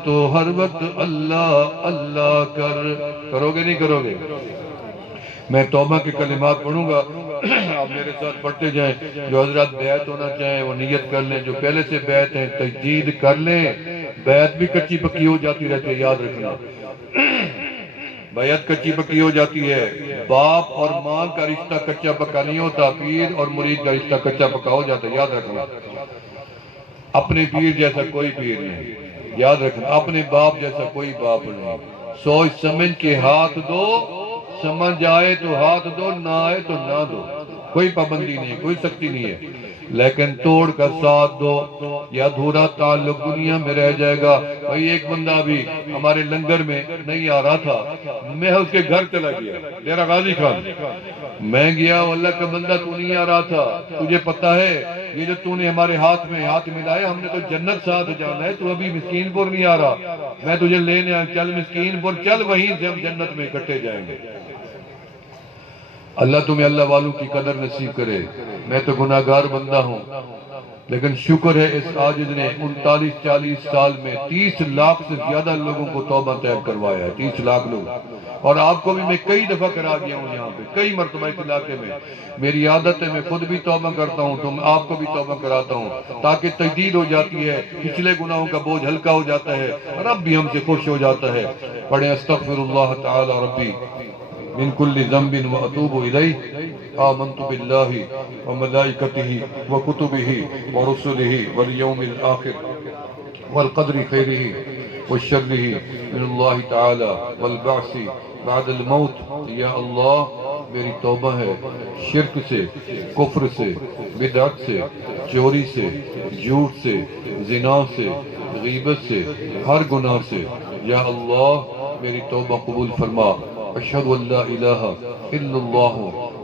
تو ہر وقت اللہ اللہ کر، کرو گے نہیں کرو گے؟ میں توبہ کے کلمات پڑھوں گا، آپ میرے ساتھ پڑھتے جائیں۔ جو حضرات بیعت ہونا چاہیں وہ نیت کر لیں، جو پہلے سے بیعت ہیں تجدید کر لیں۔ بیعت بھی کچی پکی ہو جاتی رہتی ہے، یاد رکھنا، بیعت کچی پکی ہو جاتی ہے۔ باپ اور ماں کا رشتہ کچا پکا نہیں ہوتا، پیر اور مرید کا رشتہ کچا پکا ہو جاتا ہے، یاد رکھنا۔ اپنے پیر جیسا کوئی پیر نہیں، یاد رکھنا، اپنے باپ جیسا کوئی باپ نہیں۔ سوچ سمجھ کے ہاتھ دو، سمجھ آئے تو ہاتھ دو، نہ آئے تو نہ دو، کوئی پابندی نہیں، کوئی سختی نہیں ہے، لیکن توڑ کا ساتھ دو یا ادھورا تعلق دنیا میں رہ جائے گا۔ بھئی ایک بندہ بھی ہمارے لنگر میں نہیں آ رہا تھا، میں اس کے گھر چلا گیا، ڈیرہ غازی خان میں گیا، اللہ کا بندہ تو نہیں آ رہا تھا، تجھے پتا ہے یہ جو تو نے ہمارے ہاتھ میں ہاتھ ملایا، ہم نے تو جنت ساتھ جانا ہے، تو ابھی مسکین پور نہیں آ رہا، میں تجھے لینے آیا، چل مسکین پور چل، وہیں سے ہم جنت میں اکٹھے جائیں گے۔ اللہ تمہیں اللہ والوں کی قدر نصیب کرے۔ میں تو گناہگار بندہ ہوں، لیکن شکر ہے اس عاجز نے 39-40 سال میں 30 لاکھ سے زیادہ لوگوں کو توبہ طیب کروایا ہے، 30 لاکھ لوگ، اور آپ کو بھی میں کئی دفعہ کرا گیا ہوں یہاں پہ، کئی مرتبہ اس علاقے میں۔ میری عادت ہے میں خود بھی توبہ کرتا ہوں، تو آپ کو بھی توبہ کراتا ہوں، تاکہ تجدید ہو جاتی ہے، پچھلے گناہوں کا بوجھ ہلکا ہو جاتا ہے، رب بھی ہم سے خوش ہو جاتا ہے۔ پڑھیں استغفر اللہ تعالی ربی من كل ذنب واتوب اليه آمنت بالله وملائكته وكتبه ورسله واليوم الاخر والقدر خيره وشره من الله تعالى والبعث بعد الموت۔ یا اللہ میری توبہ ہے شرک سے، کفر سے، بدعت سے، چوری سے، جھوٹ سے، زنا سے، غیبت سے، ہر گناہ سے، یا اللہ میری توبہ قبول فرما۔ اشہد ان لا الہ الا اللہ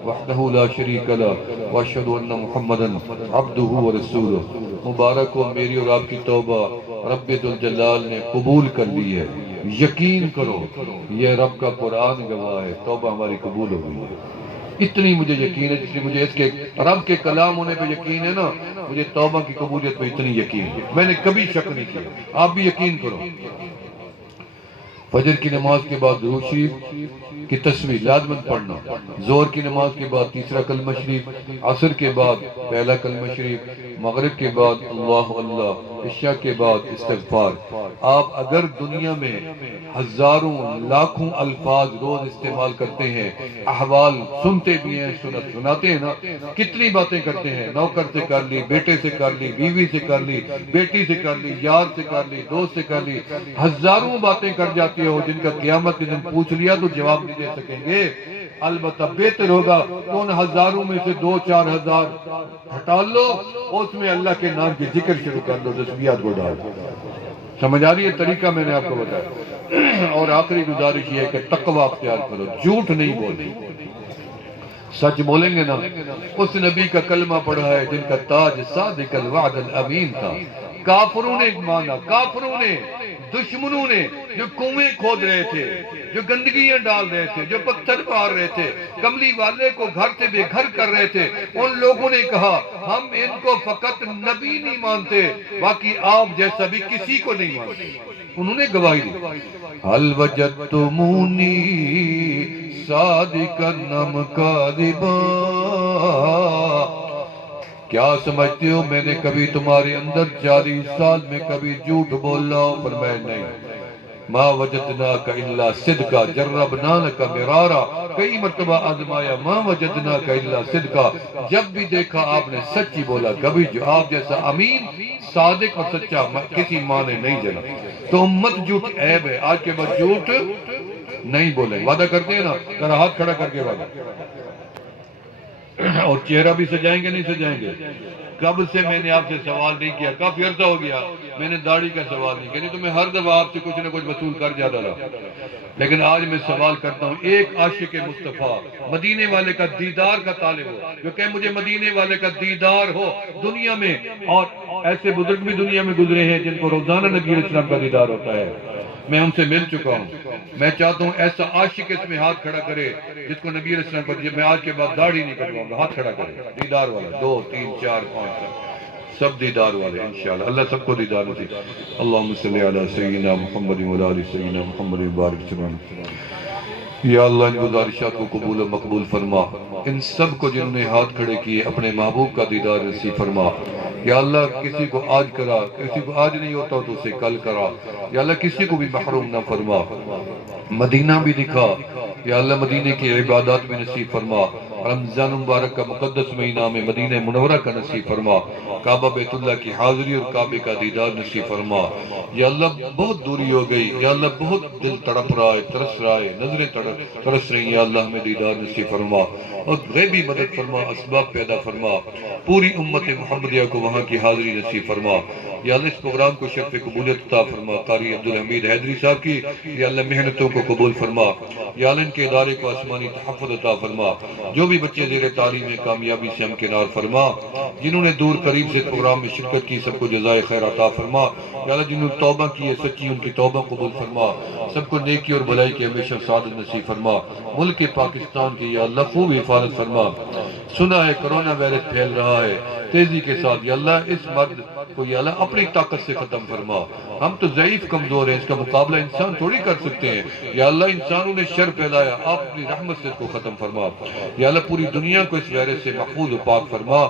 وحدہ لا شریک لہ واشہد ان محمدا عبدہ ورسولہ۔ مبارک ہو میری اور آپ کی توبہ رب ذوالجلال نے قبول کر لی ہے۔ یقین کرو یہ رب کا قرآن گواہ ہے، توبہ ہماری قبول ہو گئی ہے۔ اتنی مجھے یقین ہے، جس لیے مجھے اس کے رب کے کلام ہونے پہ یقین ہے نا، مجھے توبہ کی قبولیت پہ اتنی یقین ہے، میں نے کبھی شک نہیں کیا۔ آپ بھی یقین کرو۔ فجر کی نماز کے بعد درود شریف کی تسبیح لازماً پڑھنا، ظہر کی نماز کے بعد تیسرا کلمہ شریف، عصر کے بعد پہلا کلمہ شریف، مغرب کے بعد اللہ اللہ، عشاء کے بعد استغفار۔ آپ اگر دنیا میں ہزاروں لاکھوں الفاظ روز استعمال کرتے ہیں، احوال سنتے بھی ہیں، سناتے ہیں نا، کتنی باتیں کرتے ہیں، نوکر سے کر لی، بیٹے سے کر لی، بیوی سے کر لی، بیٹی سے کر لی، یار سے کر لی، دوست سے کر لی، ہزاروں باتیں کر جاتی ہو جن کا قیامت کے دن پوچھ لیا تو جواب نہیں دے سکیں گے۔ البتہ بہتر ہوگا ان ہزاروں میں سے 2-4 ہزار ہٹا لو، اس میں اللہ کے نام کی ذکر شروع کر دو، تسبیحات کو ڈال دو۔ سمجھ آ رہی ہے طریقہ میں نے آپ کو بتایا۔ اور آخری گزارش یہ ہے کہ تقوی اختیار کرو، جھوٹ نہیں بولیں، سچ بولیں گے نا۔ اس نبی کا کلمہ پڑھا ہے جن کا تاج صادق الوعد الامین تھا، کافروں نے مانا، کافروں نے، دشمنوں نے، جو کنویں کھود رہے تھے، جو گندگیاں ڈال رہے تھے، جو پتھر مار رہے تھے، کملی والے کو گھر سے بے گھر کر رہے تھے، ان لوگوں نے کہا ہم ان کو فقط نبی نہیں مانتے، باقی آپ جیسا بھی کسی کو نہیں مانتے۔ انہوں نے گواہی دی، حل وجدتمونی صادقا ام کاذبا، کیا سمجھتے ہو میں نے کبھی تمہارے اندر 40 سال میں کبھی جھوٹ بولنا ہو؟ فرمایا نہیں۔ ما وجدناک الا صدقا جربناک مرارا، کئی مرتبہ آزمایا، ما وجدناک الا صدقا، جب بھی دیکھا آپ نے سچ ہی بولا، کبھی جو آپ جیسا امین، صادق اور سچا کسی ماں نے نہیں جنا۔ تو امت جھوٹ عیب ہے، آج کے بعد جھوٹ نہیں بولے۔ وعدہ کرتے ہیں نا، ذرا ہاتھ کھڑا کر کے وعدہ، اور چہرہ بھی سجائیں گے نہیں سجائیں گے؟ کب سے میں نے آپ سے سوال نہیں کیا، کافی عرصہ ہو گیا میں نے داڑھی کا سوال نہیں کیا، نہیں تو میں ہر دفعہ آپ سے کچھ نہ کچھ وصول کر جاتا رہا، لیکن آج میں سوال کرتا ہوں، ایک عاشق مصطفیٰ مدینے والے کا دیدار کا طالب ہو، جو کہ مجھے مدینے والے کا دیدار ہو دنیا میں، اور ایسے بزرگ بھی دنیا میں گزرے ہیں جن کو روزانہ نبی علیہ السلام کا دیدار ہوتا ہے، میں ان سے مل چکا ہوں۔ میں چاہتا ہوں ایسا عاشق اس میں ہاتھ کھڑا کرے جس کو نبی علیہ السلام پر، میں آج کے بعد داڑھی نہیں کرواؤں گا، ہاتھ کھڑا کرے، دیدار والا، 2 3 4 5 سب دیدار والے انشاءاللہ، اللہ سب کو دیدار نصیب۔ اللہم صلی علی سیدنا محمد و علی سیدنا محمد و بارک وسلم۔ یا اللہ ان گزارشات کو قبول و مقبول فرما، ان سب کو جنہوں نے ہاتھ کھڑے کیے اپنے محبوب کا دیدار نصیب فرما۔ یا اللہ کسی کو آج کرا، کسی کو آج نہیں ہوتا تو اسے کل کرا، یا اللہ کسی کو بھی محروم نہ فرما، مدینہ بھی دکھا، یا اللہ مدینے کی عبادات بھی نصیب فرما، رمضان مبارک کا مقدس مہینہ میں مدینہ منورہ کا نصیب فرما، کعبہ بیت اللہ کی حاضری اور کعبے کا دیدار نصیب فرما۔ یا اللہ بہت دوری ہو گئی، یا اللہ بہت دل تڑپ رہا ہے، ترس رہا ہے، نظریں ترس رہی ہیں، یا اللہ ہمیں دیدار نصیب فرما اور غیبی مدد فرما، اسباب پیدا فرما، پوری امت محمدیہ کو وہاں کی حاضری نصیب فرما۔ یا اللہ اس پروگرام کو شرف قبولیت عطا فرما، قاری عبدالحمید حیدری صاحب کی یا اللہ محنتوں کو قبول فرما، یا اللہ ان کے ادارے کو آسمانی تحفظ عطا فرما، جو بھی بچے زیر تعلیم میں کامیابی سے ہمکنار فرما، جنہوں نے دور قریب سے پروگرام میں شرکت کی سب کو جزائے خیر عطا فرما، یا اللہ جنہوں نے توبہ کی ہے سچی ان کی توبہ قبول فرما، سب کو نیکی اور بھلائی کی ہمیشہ سعادت نصیب فرما، ملک پاکستان کی یا اللہ خوب حفاظت فرما۔ سنا ہے کرونا وائرس پھیل رہا ہے تیزی کے ساتھ، یا اللہ اس مرض کو یا اللہ اپنی طاقت سے ختم فرما، ہم تو ضعیف کمزور ہیں، اس کا مقابلہ انسان تھوڑی کر سکتے ہیں، یا اللہ انسانوں نے شر پھیلایا، آپ اپنی رحمت سے اس کو ختم فرما، یا اللہ پوری دنیا کو اس وائرس سے محفوظ و پاک فرما،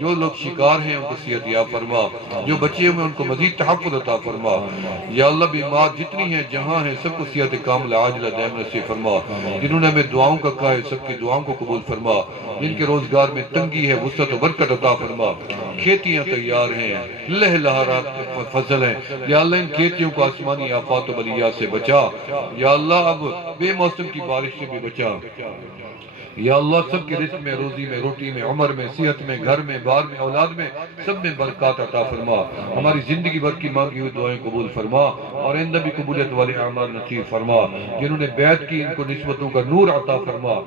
جو لوگ شکار ہیں ان کو صحت یاب فرما، جو بچے ہوئے ان کو مزید تحفظ عطا فرما، یا اللہ بیمار جتنی ہیں جہاں ہیں سب کو صحت کاملہ عاجلہ دائم نصیب فرما، جنہوں نے ہمیں دعاؤں کا کہا ہے سب کی دعاؤں کو قبول فرما، جن کے روزگار میں تنگی ہے وسعت و برکت عطا فرما، کھیتیاں تیار ہیں، لہلہارات فصل ہیں، یا اللہ ان کھیتیوں کو آسمانی آفات و بلیات سے بچا، یا اللہ اب بے موسم کی بارش سے بھی بچا، یا اللہ سب کے رزق میں، روزی میں، روٹی میں، عمر میں، صحت میں، گھر میں، بار میں، اولاد میں، سب میں برکات عطا فرما، ہماری زندگی بھر کی مانگی ہوئی دعائیں قبول فرما اور آئندہ بھی قبولیت والے اعمال نصیب فرما، جنہوں نے بیعت کی ان کو نسبتوں کا نور عطا فرما،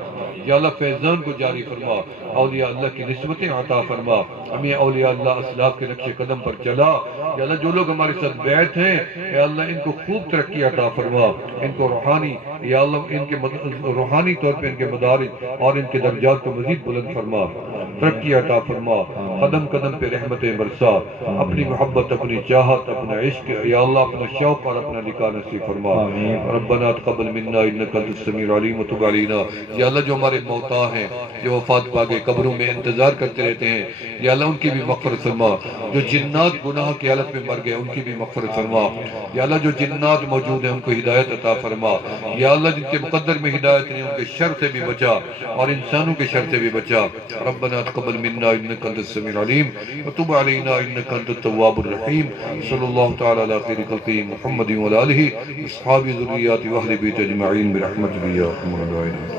یا اللہ فیضان کو جاری فرما، اولیاء اللہ کی نسبتیں عطا فرما، ہمیں اولیاء اللہ اسلاف کے نقش قدم پر چلا، یا اللہ جو لوگ ہمارے ساتھ بیعت ہیں یا اللہ ان کو خوب ترقی عطا فرما، ان کو روحانی یا اللہ ان کے روحانی طور پہ ان کے مدارج اور ان کے درجات کو مزید بلند فرما، ترقی عطا فرما، قدم قدم پہ رحمتیں برسا، اپنی محبت، اپنی چاہت، اپنا عشق یا اللہ اپنا شوق اور اپنا نکاح نصیب فرما، ربنا تقبل منا انک انت السمیع العلیم وتب علینا، یا اللہ جو ہمارے موتا ہیں جو وفات پا گئے قبروں میں انتظار کرتے رہتے ہیں یا اللہ ان کی بھی مغفرت فرما، جو جنات گناہ کی حالت میں مر گئے ان کی بھی مغفرت فرما، یا اللہ جو جنات موجود ہیں ان کو ہدایت عطا فرما، یا اللہ جن کے مقدر میں ہدایت نہیں ان کے شر سے بھی بچا اور انسانوں کے شر سے بھی بچا، ربنا تقبل منا انک انت السمیع العلیم وتب علینا انک انت التواب الرحیم، صلی اللہ تعالی علی خیر خلقہ محمد وعلی آلہ اصحاب ذریات واہل بیت اجمعین برحمتک یا ارحم الراحمین۔